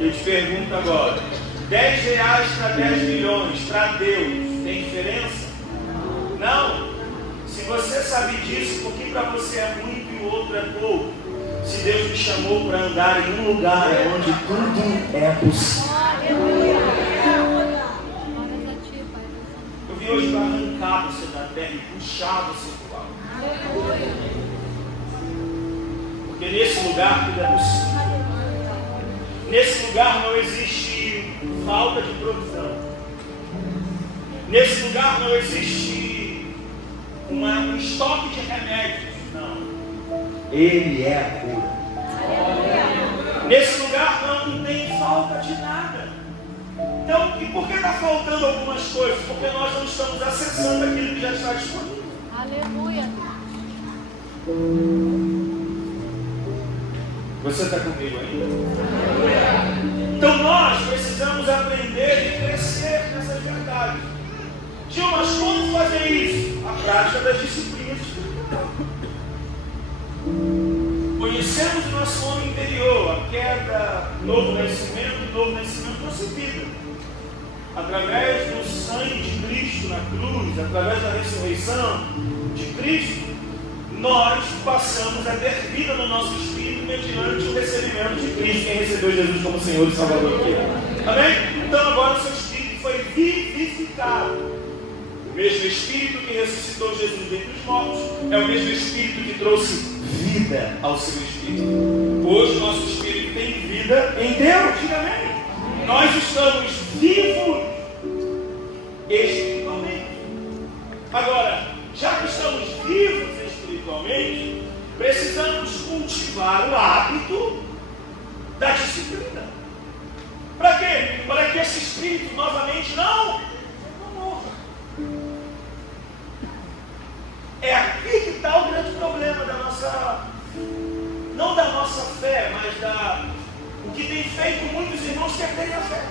Eu te pergunto agora, R$10 para 10 milhões, para Deus, tem diferença? Não? Se você sabe disso, por que para você é muito e o outro é pouco? Se Deus me chamou para andar em um lugar onde tudo é possível. Eu vim hoje para arrancar você da terra e puxar você para o alto. Porque nesse lugar tudo é possível. Nesse lugar não existe falta de provisão. Nesse lugar não existe um estoque de remédios. Não. Ele é a cura. Nesse lugar não tem falta de nada. Então, e por que está faltando algumas coisas? Porque nós não estamos acessando aquilo que já está disponível. Aleluia. Você está comigo ainda? Então nós precisamos aprender e crescer nessas verdades. Tio, mas como fazer isso? A prática das disciplinas espirituais. Conhecemos o nosso homem interior, a queda, novo nascimento recebida. Através do sangue de Cristo na cruz, através da ressurreição de Cristo, nós passamos a ter vida no nosso espírito mediante o recebimento de Cristo. Quem recebeu Jesus como Senhor e Salvador aqui? Amém? Então agora o seu espírito foi vivificado. O mesmo espírito que ressuscitou Jesus dentre os mortos é o mesmo espírito que trouxe vida ao seu espírito. Hoje o nosso espírito tem vida em Deus. Diga amém. Nós estamos vivos espiritualmente. Agora, já que estamos vivos espiritualmente, precisamos cultivar o hábito da disciplina. Para quê? Para que esse espírito novamente não morra. É aqui que está o grande problema da nossa, não da nossa fé, mas o que tem feito muitos irmãos perderem a fé.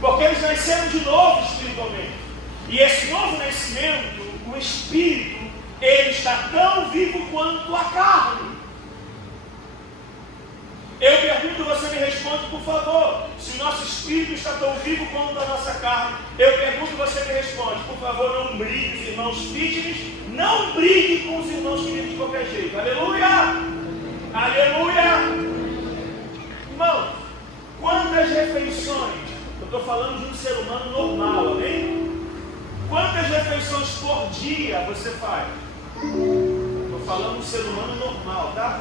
Porque eles nasceram de novo espiritualmente. E esse novo nascimento, o espírito, ele está tão vivo quanto a carne. Eu pergunto, você me responde, por favor. Se o nosso espírito está tão vivo quanto a nossa carne, eu pergunto, você me responde, por favor, não brigue, os irmãos fitness, não brigue com os irmãos que vivem de qualquer jeito. Aleluia! Aleluia! Irmãos, quantas refeições, eu estou falando de um ser humano normal, amém? Quantas refeições por dia você faz? Estou falando de um ser humano normal, tá?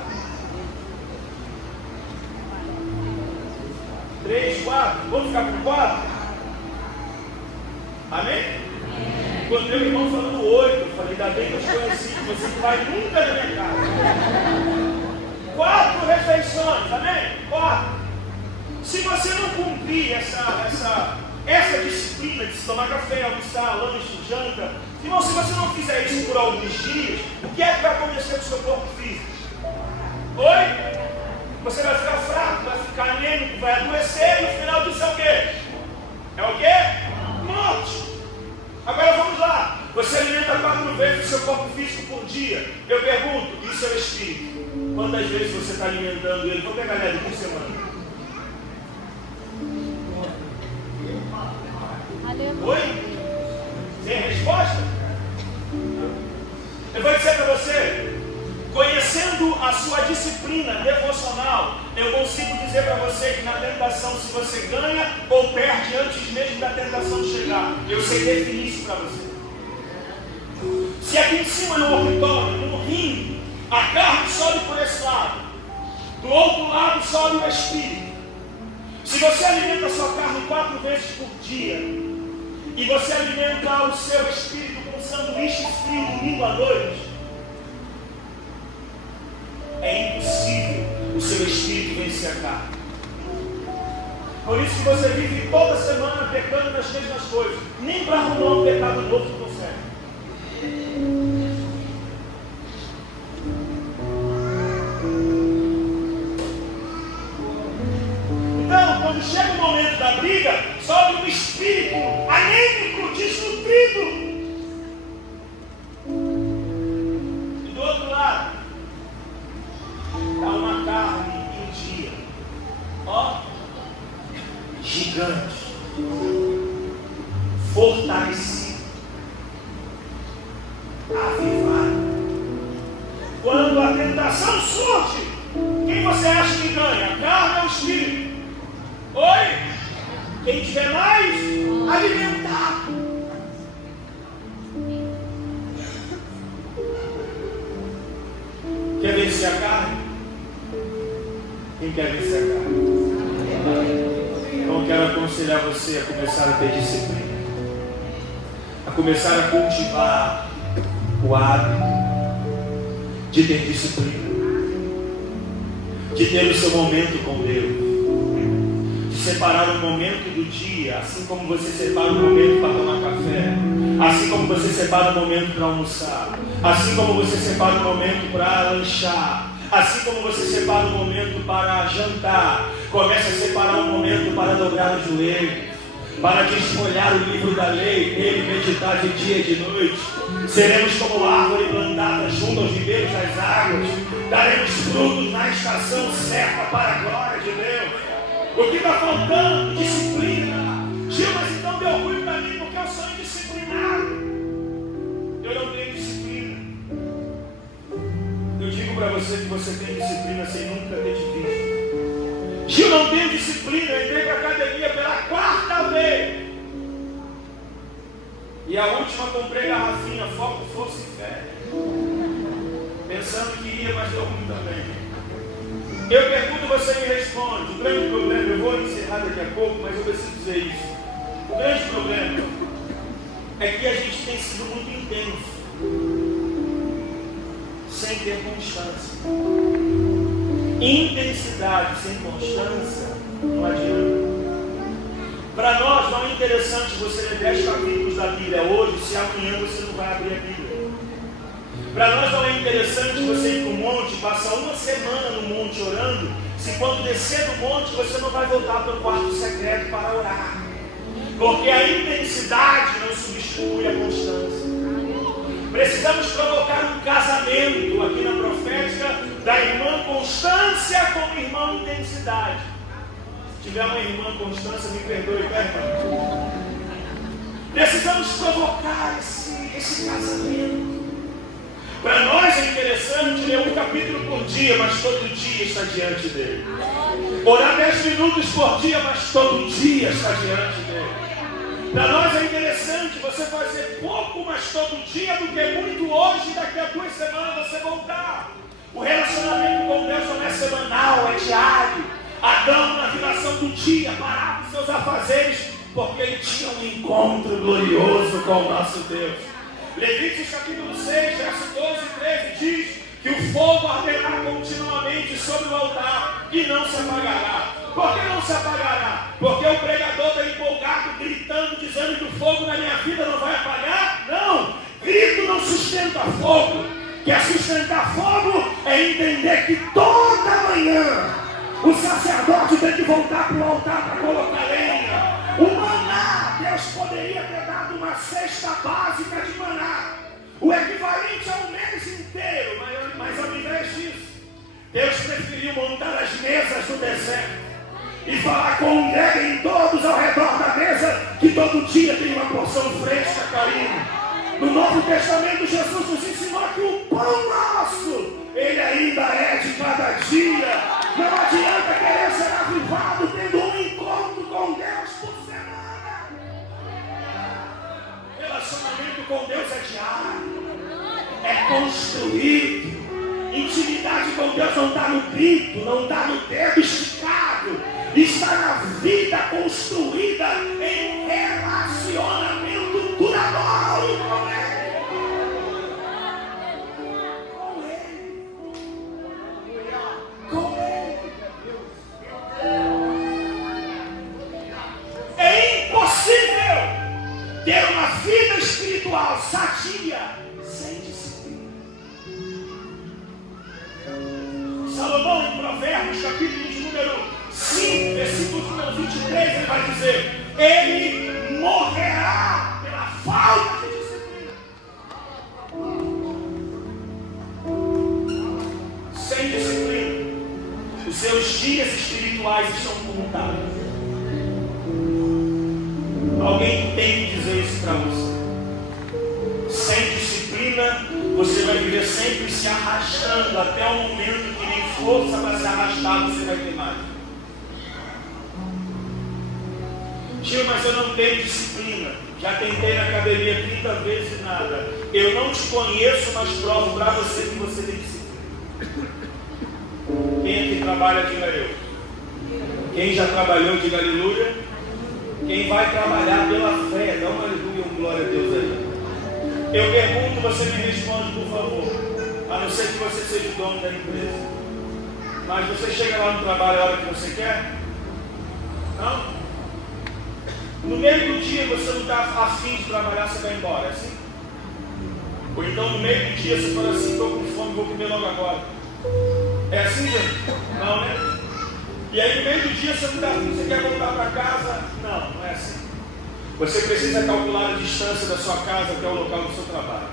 3, 4, vamos ficar com 4? Amém? Quando meu irmão falando 8, eu falei, ainda bem que eu estou assim, você não vai nunca na minha casa. 4 refeições, amém? 4. Se você não cumprir essa disciplina de se tomar café, almoçar, lanche, janta, irmão, se você não fizer isso por alguns dias, o que é que vai acontecer com o seu corpo físico? Oi? Você vai ficar fraco, vai ficar anêmico, vai adoecer e no final disso é o quê? É o quê? Morte. Agora vamos lá. Você alimenta 4 vezes o seu corpo físico por dia. Eu pergunto, isso é o espírito. Quantas vezes você está alimentando ele? Vou pegar ele por semana. Aleluia. Oi? disciplina devocional, eu consigo dizer para você que na tentação, se você ganha ou perde antes mesmo da tentação chegar, eu sei definir isso para você. Se aqui em cima no horrível, no rim, a carne sobe por esse lado, do outro lado sobe o espírito. Se você alimenta a sua carne 4 vezes por dia, e você alimenta o seu espírito com sanduíche frio domingo à noite, é impossível o seu espírito vencer a carne. Por isso que você vive toda semana pecando nas mesmas coisas. Nem para arrumar um pecado novo não consegue. Então, quando chega o momento da briga, sobe um espírito anêmico, desnutrido. E do outro lado, há uma carne em dia, gigante, fortalecida, avivada. Quando a tentação surge, quem você acha que ganha? A carne ou o espírito? Oi? Quem tiver mais alimentado. Quer vencer a carne? Quem quer vencer a carne? Então quero aconselhar você a começar a ter disciplina, a começar a cultivar o hábito de ter disciplina, de ter o seu momento com Deus, de separar um momento do dia, assim como você separa um momento para tomar café, assim como você separa um momento para almoçar, assim como você separa um momento para lanchar, assim como você separa um momento para jantar. Comece a separar um momento para dobrar os joelhos, para desfolhar o livro da lei, nele meditar de dia e de noite. Seremos como árvore plantada junto aos ribeiros das águas, daremos frutos na estação certa para a glória de Deus. O que está faltando? Disciplina. Gil, mas então deu ruim para mim porque eu sou indisciplinado. Eu não tenho disciplina. Eu digo para você que você tem disciplina sem nunca ter te visto. Gil, não tenho disciplina, eu entrei para a academia pela 4ª vez. E a última comprei garrafinha, foco, força e fé. Pensando que ia, mas deu ruim também. Eu pergunto, você me responde. O grande problema, eu vou encerrar daqui a pouco, mas eu preciso dizer isso. O grande problema é que a gente tem sido muito intenso, sem ter constância. Intensidade sem constância não adianta. Para nós não é interessante você ler 10 capítulos da Bíblia hoje, se amanhã você não vai abrir a Bíblia. Para nós não é interessante você ir para o monte, passar uma semana no monte orando, se quando descer do monte você não vai voltar para o quarto secreto para orar. Porque a intensidade não substitui a constância. Precisamos provocar um casamento aqui na profética da irmã Constância com o irmão Intensidade. Se tiver uma irmã Constância, me perdoe, tá, irmão? Precisamos provocar esse casamento. Para nós é interessante ler um capítulo por dia, mas todo dia está diante dele. Orar 10 minutos por dia, mas todo dia está diante dele. Para nós é interessante você fazer pouco, mas todo dia, do que muito hoje, e daqui a 2 semanas você voltar. O relacionamento com Deus não é semanal, é diário. Adão, na viração do dia, parava os seus afazeres, porque ele tinha um encontro glorioso com o nosso Deus. Levíticos capítulo 6, verso 12 e 13 diz que o fogo arderá continuamente sobre o altar e não se apagará. Por que não se apagará? Porque o pregador está empolgado, gritando, dizendo que o fogo na minha vida não vai apagar? Não! Grito não sustenta fogo. Quer sustentar fogo é entender que toda manhã o sacerdote tem que voltar para o altar para colocar lenha. O maná, Deus poderia ter dado uma cesta básica de maná, o equivalente a um mês inteiro, mas ao invés disso, Deus preferiu montar as mesas do deserto e falar: congreguem todos ao redor da mesa, que todo dia tem uma porção fresca caindo. No Novo Testamento, Jesus nos ensinou que o pão nosso Ele ainda é de cada dia. Não adianta querer ser avivado tendo um encontro com Deus por semana. Relacionamento com Deus é diário, é construído. Intimidade com Deus não está no grito, não está no dedo esticado, está na vida construída em relacionamento duradouro com Ele. Com Ele. É impossível ter uma vida espiritual sadia sem disciplina. Salomão, em Provérbios, capítulo de número 5, versículo número 23, ele vai dizer: ele morrerá pela falta de disciplina. Sem disciplina, os seus dias espirituais estão contados. Alguém tem que dizer isso para você. Sem disciplina, você vai viver sempre se arrastando até o momento que nem força para se arrastar você vai ter mais. Tio, mas eu não tenho disciplina. Já tentei na academia 30 vezes e nada. Eu não te conheço, mas provo para você que você tem disciplina. Quem aqui trabalha, diga eu. Quem já trabalhou, diga aleluia. Quem vai trabalhar pela fé, dá uma aleluia, glória a Deus aí. Eu pergunto, você me responde, por favor. A não ser que você seja o dono da empresa. Mas você chega lá no trabalho a hora que você quer? Não? No meio do dia você não está afim de trabalhar, você vai embora, é assim? Ou então no meio do dia você fala assim: estou com fome, vou comer logo agora. É assim, gente? Não, né? E aí no meio do dia você não está afim, você quer voltar para casa? Não, não é assim. Você precisa calcular a distância da sua casa até o local do seu trabalho.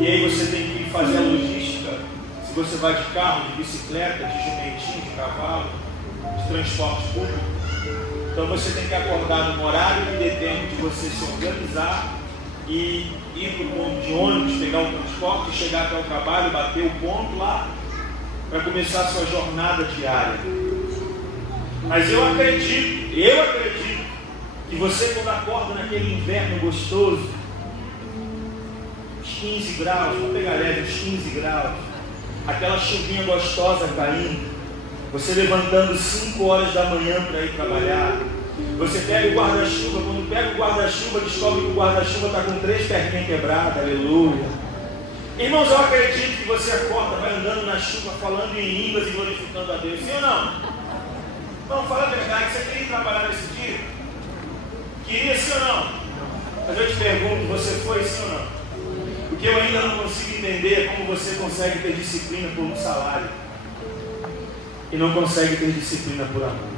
E aí você tem que fazer a logística. Se você vai de carro, de bicicleta, de jumentinho, de cavalo, de transporte público. Então você tem que acordar no horário que dê tempo de você se organizar e ir para o ponto de ônibus, pegar o transporte, chegar até o trabalho, bater o ponto lá, para começar a sua jornada diária. Mas eu acredito que você, quando acorda naquele inverno gostoso, uns 15 graus, vamos pegar leve, uns 15 graus, aquela chuvinha gostosa caindo, você levantando 5 horas da manhã para ir trabalhar, você pega o guarda-chuva, quando pega o guarda-chuva, descobre que o guarda-chuva está com 3 perninhas quebradas, aleluia. Irmãos, eu acredito que você acorda, vai andando na chuva, falando em línguas e glorificando a Deus, sim ou não? Não, fala a verdade, você queria trabalhar nesse dia? Queria, sim ou não? Mas eu te pergunto, você foi, sim ou não? Porque eu ainda não consigo entender como você consegue ter disciplina por um salário e não consegue ter disciplina por amor.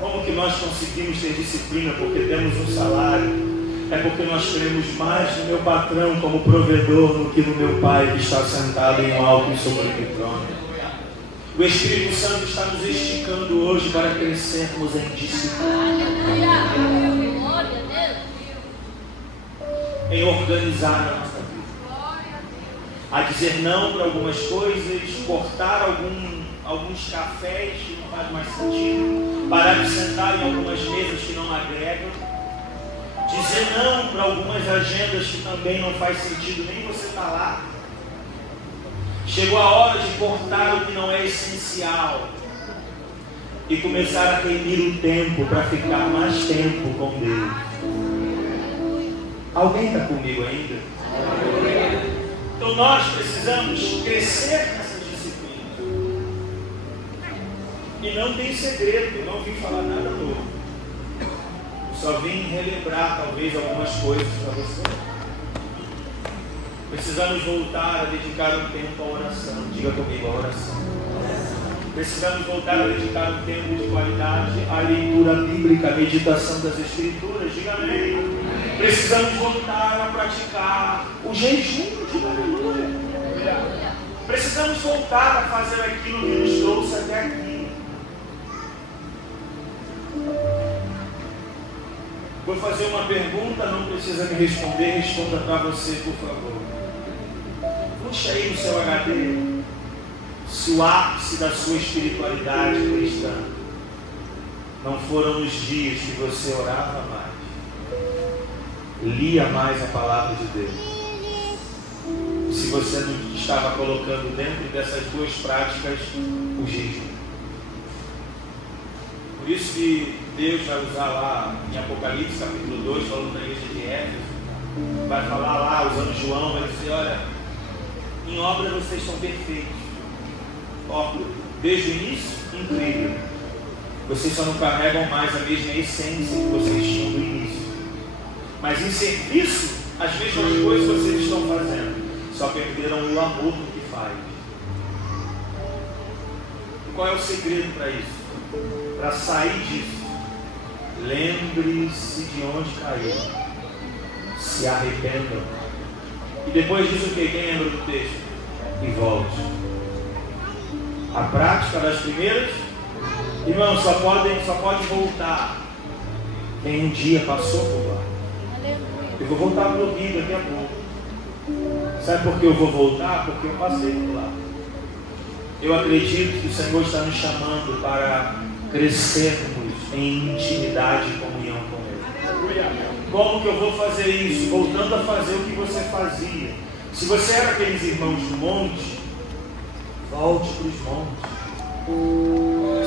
Como que nós conseguimos ter disciplina porque temos um salário? É porque nós queremos mais no meu patrão como provedor do que no meu Pai que está sentado em um alto e sobre o trono. O Espírito Santo está nos esticando hoje para crescermos em disciplina, em organizar a nossa vida, a dizer não para algumas coisas, cortar alguns cafés que não faz mais sentido, parar de sentar em algumas mesas que não agregam, dizer não para algumas agendas que também não faz sentido nem você estar lá. Chegou a hora de cortar o que não é essencial e começar a remir o tempo para ficar mais tempo com Deus. Alguém está comigo ainda? Então nós precisamos crescer nessa disciplina. E não tem segredo, não vim falar nada novo. Só vim relembrar talvez algumas coisas para você. Precisamos voltar a dedicar um tempo à oração. Diga comigo, a oração. Precisamos voltar a dedicar um tempo de qualidade à leitura bíblica, à meditação das Escrituras. Diga amém. Precisamos voltar a praticar o jejum. Diga aleluia. Precisamos voltar a fazer aquilo que nos trouxe até aqui. Vou fazer uma pergunta, não precisa me responder, responda para você, por favor. Puxa aí no seu HD se o ápice da sua espiritualidade cristã não foram os dias que você orava mais, lia mais a palavra de Deus. Se você não estava colocando dentro dessas duas práticas o jejum. Por isso que Deus vai usar lá em Apocalipse capítulo 2, falando da igreja de Éfeso, vai falar lá, usando João, vai dizer, olha, em obra vocês são perfeitos. Ó, desde o início, incrível. Vocês só não carregam mais a mesma essência que vocês tinham no início. Mas em serviço, as mesmas coisas vocês estão fazendo. Só perderam o amor do que faz. E qual é o segredo para isso? Para sair disso, lembre-se de onde caiu, se arrependam. E depois disso o que? Quem lembra do texto? E volte. A prática das primeiras, irmão, só pode voltar quem um dia passou por lá. Eu vou voltar para o Rio daqui a pouco. Sabe por que eu vou voltar? Porque eu passei por lá. Eu acredito que o Senhor está nos chamando para crescermos em intimidade e comunhão com Ele. Como que eu vou fazer isso? Voltando a fazer o que você fazia. Se você era aqueles irmãos do monte, volte para os montes.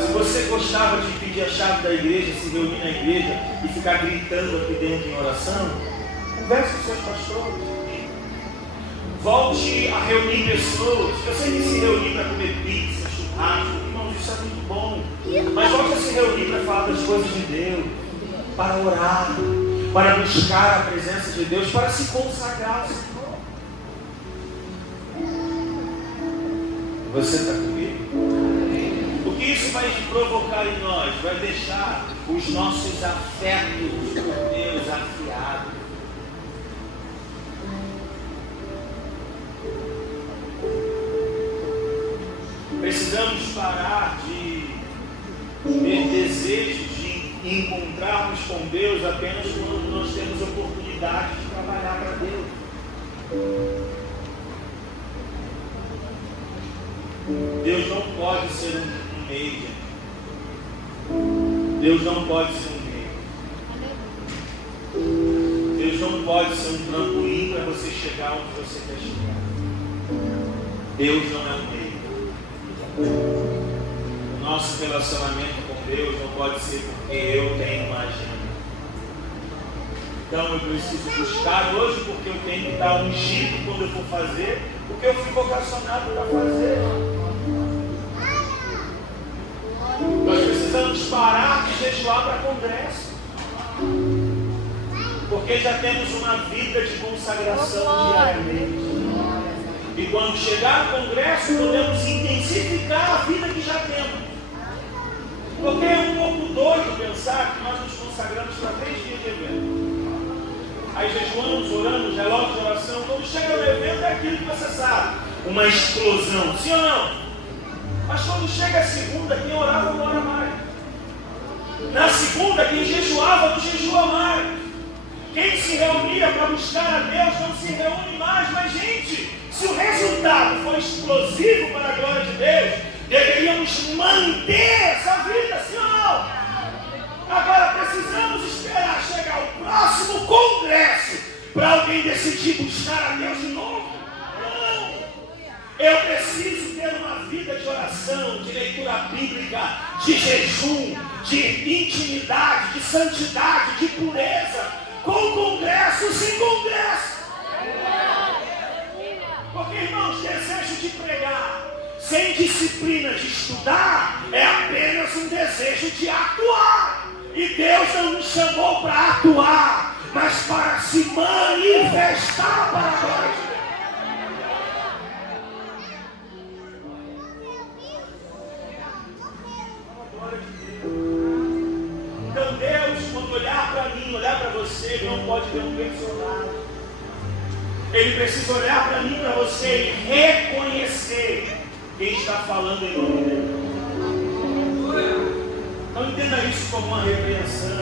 Se você gostava de pedir a chave da igreja, se reunir na igreja e ficar gritando aqui dentro em oração, converse com seus pastores. Volte a reunir pessoas. Eu sei que se reunir para comer pizza, churrasco, irmãos, isso é muito bom. Mas volte a se reunir para falar das coisas de Deus, para orar, para buscar a presença de Deus, para se consagrar ao Senhor. Você está comigo? O que isso vai provocar em nós? Vai deixar os nossos afetos por Deus afiados. Precisamos parar de ter desejo de encontrarmos com Deus apenas quando nós temos oportunidade de trabalhar para Deus. Deus não pode ser um meio. Deus não pode ser um meio. Deus não pode ser um trampolim para você chegar onde você quer chegar. Deus não é um meio. O nosso relacionamento com Deus não pode ser porque eu tenho uma agenda. Então eu preciso buscar hoje porque eu tenho que dar um jeito quando eu for fazer, porque eu fui vocacionado para fazer. Nós precisamos parar de jejuar para congresso, porque já temos uma vida de consagração diariamente. E quando chegar no congresso, podemos intensificar a vida que já temos. Porque é um pouco doido pensar que nós nos consagramos para 3 dias de evento. Aí jejuamos, oramos, relógio de oração. Quando chega no evento é aquilo que você sabe, uma explosão, sim ou não? Mas quando chega a segunda, quem orava não ora mais. Na segunda, quem jejuava não jejua mais. Quem se reunia para buscar a Deus não se reúne mais. Mas gente, se o resultado for explosivo para a glória de Deus, deveríamos manter essa vida, sim ou não? Agora precisamos esperar chegar o próximo congresso para alguém decidir buscar a Deus de novo? Não! Eu preciso ter uma vida de oração, de leitura bíblica, de jejum, de intimidade, de santidade, de pureza, com congresso, sem congresso. Porque, irmãos, desejo de pregar sem disciplina de estudar é apenas um desejo de atuar. E Deus não nos chamou para atuar, mas para se manifestar para a glória de Deus. Então Deus, quando olhar para mim, olhar para você, Ele não pode ver um personagem. Ele precisa olhar para mim, para você e reconhecer quem está falando em nome dele. Não entenda isso como uma repreensão, não.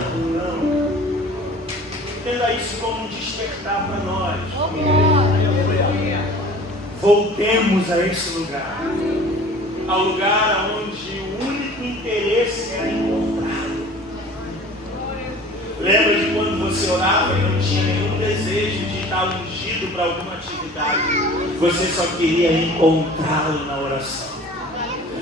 Entenda isso como um despertar para nós. Voltemos a esse lugar. Ao lugar onde o único interesse era encontrá-lo. Lembra de quando você orava e não tinha nenhum desejo de estar ungido para alguma atividade? Você só queria encontrá-lo na oração.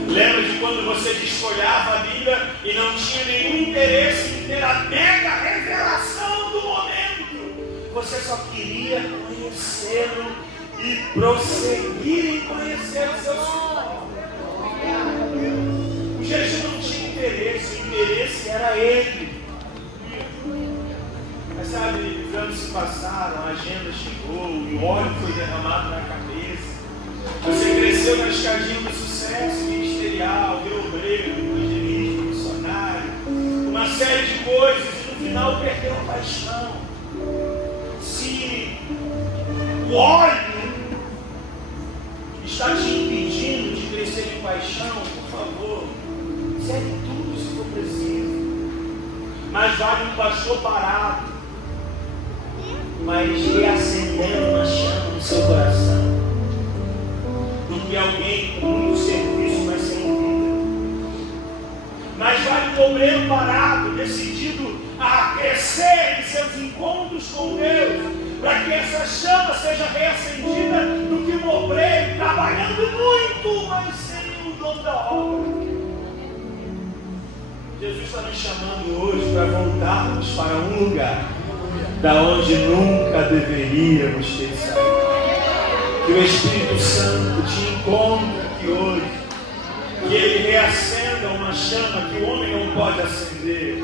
Lembra de quando você desfolhava a Bíblia e não tinha nenhum interesse em ter a mega revelação do momento? Você só queria conhecê-lo e prosseguir em conhecer o seu Senhor. O jejum não tinha interesse, o interesse era Ele. Mas sabe, os anos se passaram, a agenda chegou, o óleo foi derramado na cabeça. Você cresceu na escadinha do sucesso ministerial, de obreiro, evangelista, missionário, uma série de coisas, e no final perdeu a paixão. Se o óleo está te impedindo de crescer em paixão, por favor, segue tudo se for preciso. Mas vale um pastor parado, mas reacendendo uma chama no seu coração, do que alguém com muito serviço, mas sem vida. Mas vale um obreiro parado, decidido a crescer em seus encontros com Deus, para que essa chama seja reacendida, do que um obreiro trabalhando muito, mas sem o dom da obra. Jesus está nos chamando hoje para voltarmos para um lugar da onde nunca deveríamos ter saído. Que o Espírito Santo te encontre aqui hoje, que Ele reacenda uma chama que o homem não pode acender,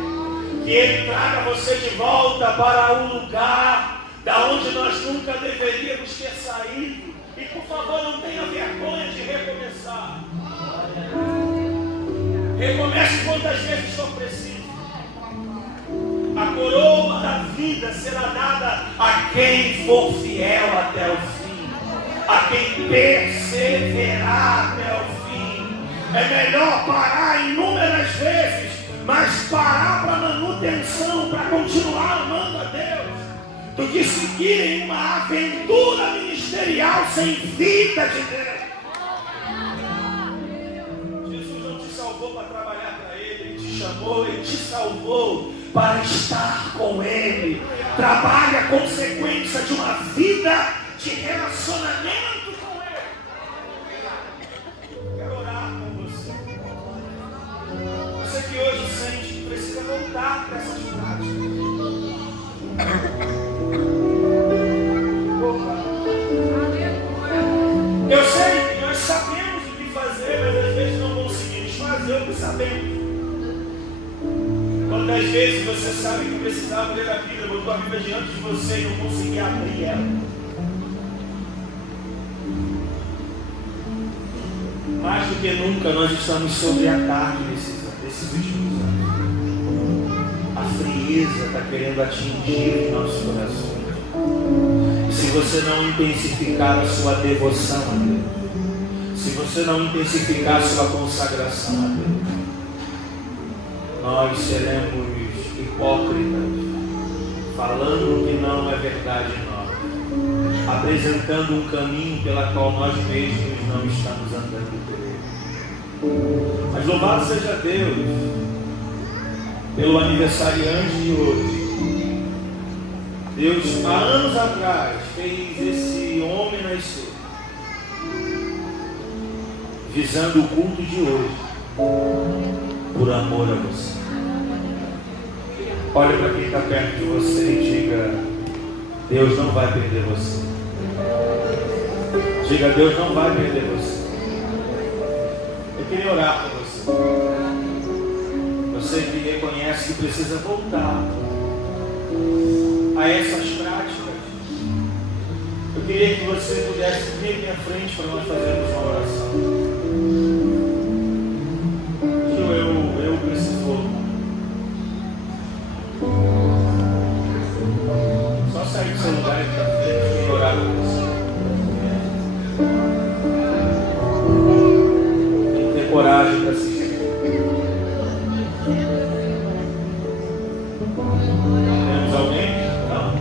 que Ele traga você de volta para um lugar da onde nós nunca deveríamos ter saído. E por favor, não tenha vergonha de recomeçar. Recomece quantas vezes for preciso. A coroa da vida será dada a quem for fiel até o fim, a quem perseverar até o fim. É melhor parar inúmeras vezes, mas parar para manutenção, para continuar amando a Deus, do que seguir em uma aventura ministerial sem vida de Deus. Jesus não te salvou para trabalhar para Ele, Ele te chamou, Ele te salvou para estar com Ele. Trabalhe a consequência de uma vida de relacionamento com Ele. Quero orar com você. Você que hoje sente que precisa voltar para essas práticas. Eu sei que nós sabemos o que fazer, mas às vezes não conseguimos fazer o que sabemos. Quantas vezes você sabe que precisava ler a Bíblia, botou a Bíblia diante de você e não conseguia abrir ela? Mais do que nunca nós estamos sob ataque desses últimos anos. A frieza está querendo atingir os nossos corações. Se você não intensificar a sua devoção a Deus, se você não intensificar a sua consagração a Deus, nós seremos hipócritas, falando que não é verdade em nós, apresentando um caminho pela qual nós mesmos não estamos andando por ele. Mas louvado seja Deus pelo aniversariante de hoje. Deus, há anos atrás, fez esse homem nascer, visando o culto de hoje, por amor a você. Olha para quem está perto de você e diga: Deus não vai perder você. Diga: Deus não vai perder você. Eu queria orar por você. Você que reconhece que precisa voltar a essas práticas. Eu queria que você pudesse vir aqui à frente para nós fazermos uma oração. Eu preciso voltar. Só sair do seu lugar e ficar frente e orar por você. Tem que ter coragem para assistir. Temos alguém? Não?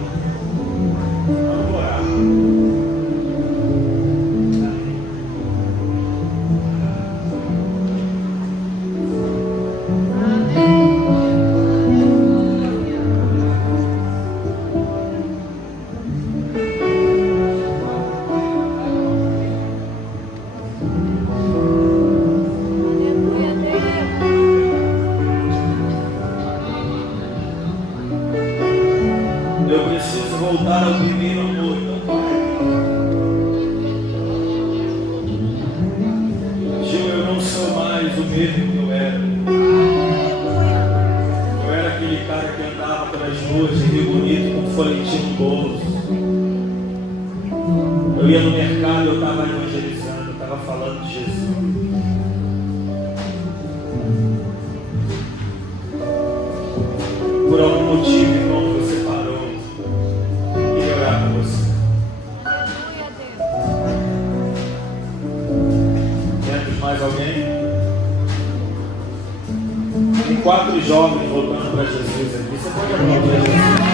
mesmo que eu era. Eu era aquele cara que andava pelas ruas de Rio Bonito com um folhetim no bolso. Eu ia no mercado e eu estava evangelizando, eu estava falando de Jesus. Por algum motivo, irmão, você parou. Eu queria orar por você. Temos mais alguém? Tem 4 jovens voltando para Jesus aqui. Você pode aplaudir para Jesus?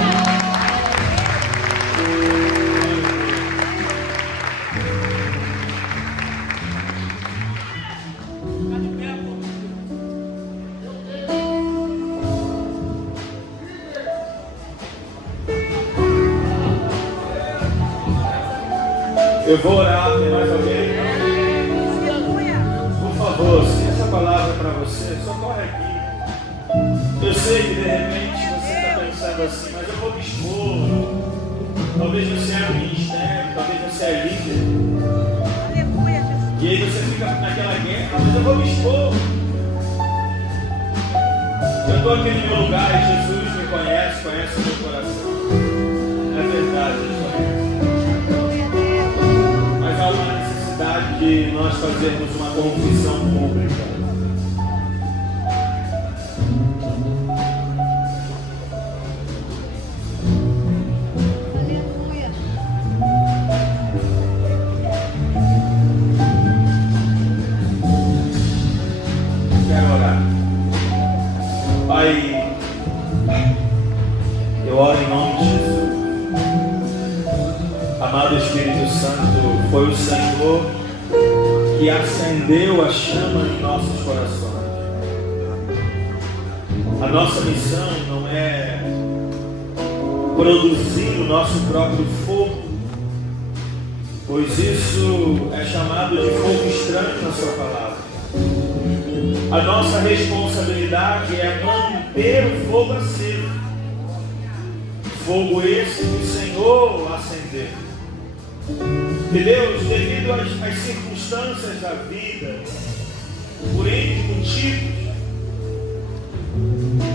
Eu vou orar, tem mais alguém? Por favor, se essa palavra é para você, só corre aqui. Eu sei que de repente você está pensando assim, mas eu vou me expor. Talvez você é um ministério, talvez você é líder. E aí você fica naquela guerra, mas eu vou me expor. Eu estou aqui no meu lugar e Jesus me conhece, conhece o meu coração. É verdade, Ele conhece. Há uma necessidade de nós fazermos uma confissão pública. Quero orar. Pai, eu oro em nome de Jesus. Amado Espírito Santo, foi o Senhor que acendeu a chama em nossos corações. A nossa missão não é produzir o nosso próprio fogo, pois isso é chamado de fogo estranho na sua palavra. A nossa responsabilidade é manter o fogo aceso. Fogo esse que o Senhor acendeu. E Deus, devido às circunstâncias da vida, por N motivos,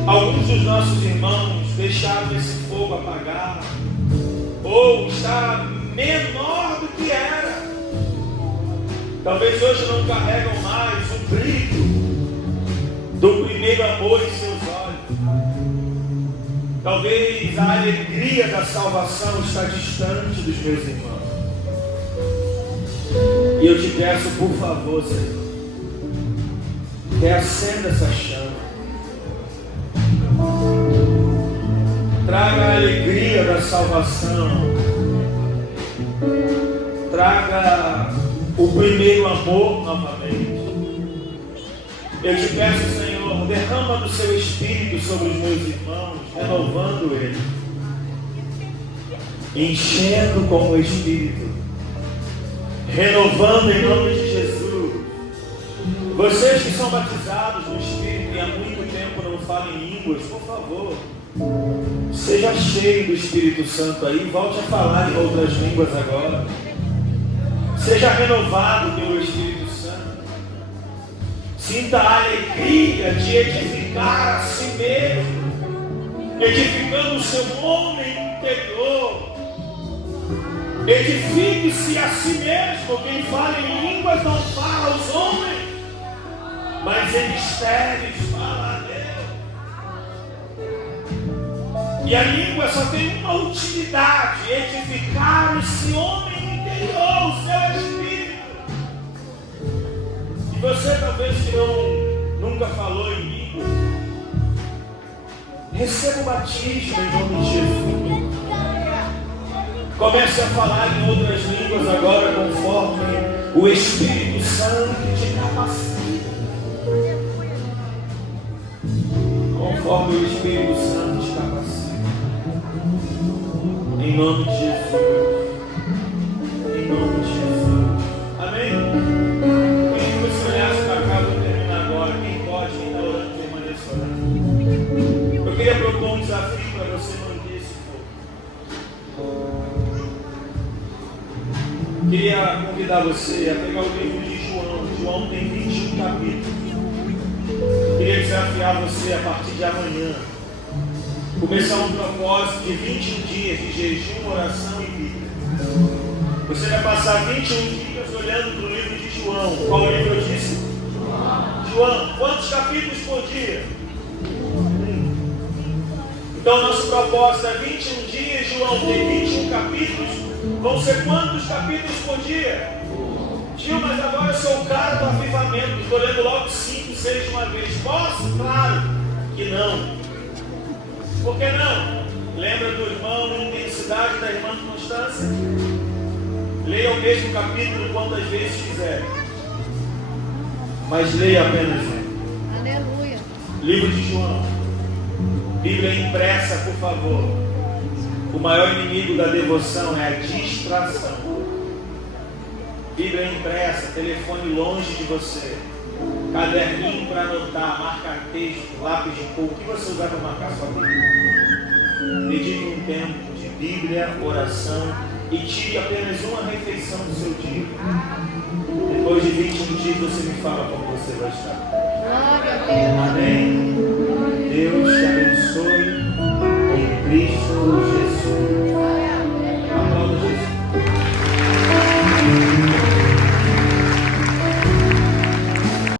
alguns dos nossos irmãos deixaram esse fogo apagar, ou está menor do que era. Talvez hoje não carregam mais o brilho do primeiro amor em seus olhos. Talvez a alegria da salvação está distante dos meus irmãos. E eu te peço, por favor, Senhor, reacenda essa chama. Traga a alegria da salvação. Traga o primeiro amor novamente. Eu te peço, Senhor, derrama do seu Espírito sobre os meus irmãos, renovando eles, enchendo com o Espírito, renovando em nome de Jesus. Vocês que são batizados no Espírito e há muito tempo não falam em línguas, por favor, seja cheio do Espírito Santo aí, volte a falar em outras línguas agora. Seja renovado pelo Espírito Santo. Sinta a alegria de edificar a si mesmo, edificando o seu homem interior. Edifique-se a si mesmo. Quem fala em línguas não fala aos homens, mas em mistérios fala a Deus. E a língua só tem uma utilidade: edificar esse homem interior, o seu espírito. E você talvez que nunca falou em língua, receba o batismo em nome de Jesus. Comece a falar em outras línguas agora, conforme o Espírito Santo te capacita. Conforme o Espírito Santo te capacita. Em nome de Jesus. Em nome de Jesus. Amém? Quem que você olhasse para cá, vou terminar agora. Quem pode, quem está orando, permaneça orando. Eu queria propor um desafio para você manter esse fogo. Queria convidar você a pegar o livro de João. João tem 21 capítulos. desafiar você a partir de amanhã. Começar um propósito de 21 dias de jejum, oração e Bíblia. Você vai passar 21 dias olhando para o livro de João. Qual livro eu disse? João. Quantos capítulos por dia? Então nosso propósito é 21 dias. João tem 21 capítulos. Vão ser quantos capítulos por dia? Gil, mas agora eu sou o cara do avivamento. Estou lendo logo 5, 6 de uma vez. Posso? Claro que não. Por que não? Lembra do irmão, intensidade da irmã Constância? Leia o mesmo capítulo quantas vezes quiser. Mas leia apenas um. Aleluia. Livro de João. Bíblia impressa, por favor. O maior inimigo da devoção é a distração. Bíblia impressa, telefone longe de você. Caderninho para anotar, marcar texto, lápis de cor. O que você usar para marcar sua Bíblia? Dedique um tempo de Bíblia, oração e tire apenas uma refeição do seu dia. Depois de 21 dias você me fala como você vai estar. Glória a Deus. Amém. Deus te abençoe.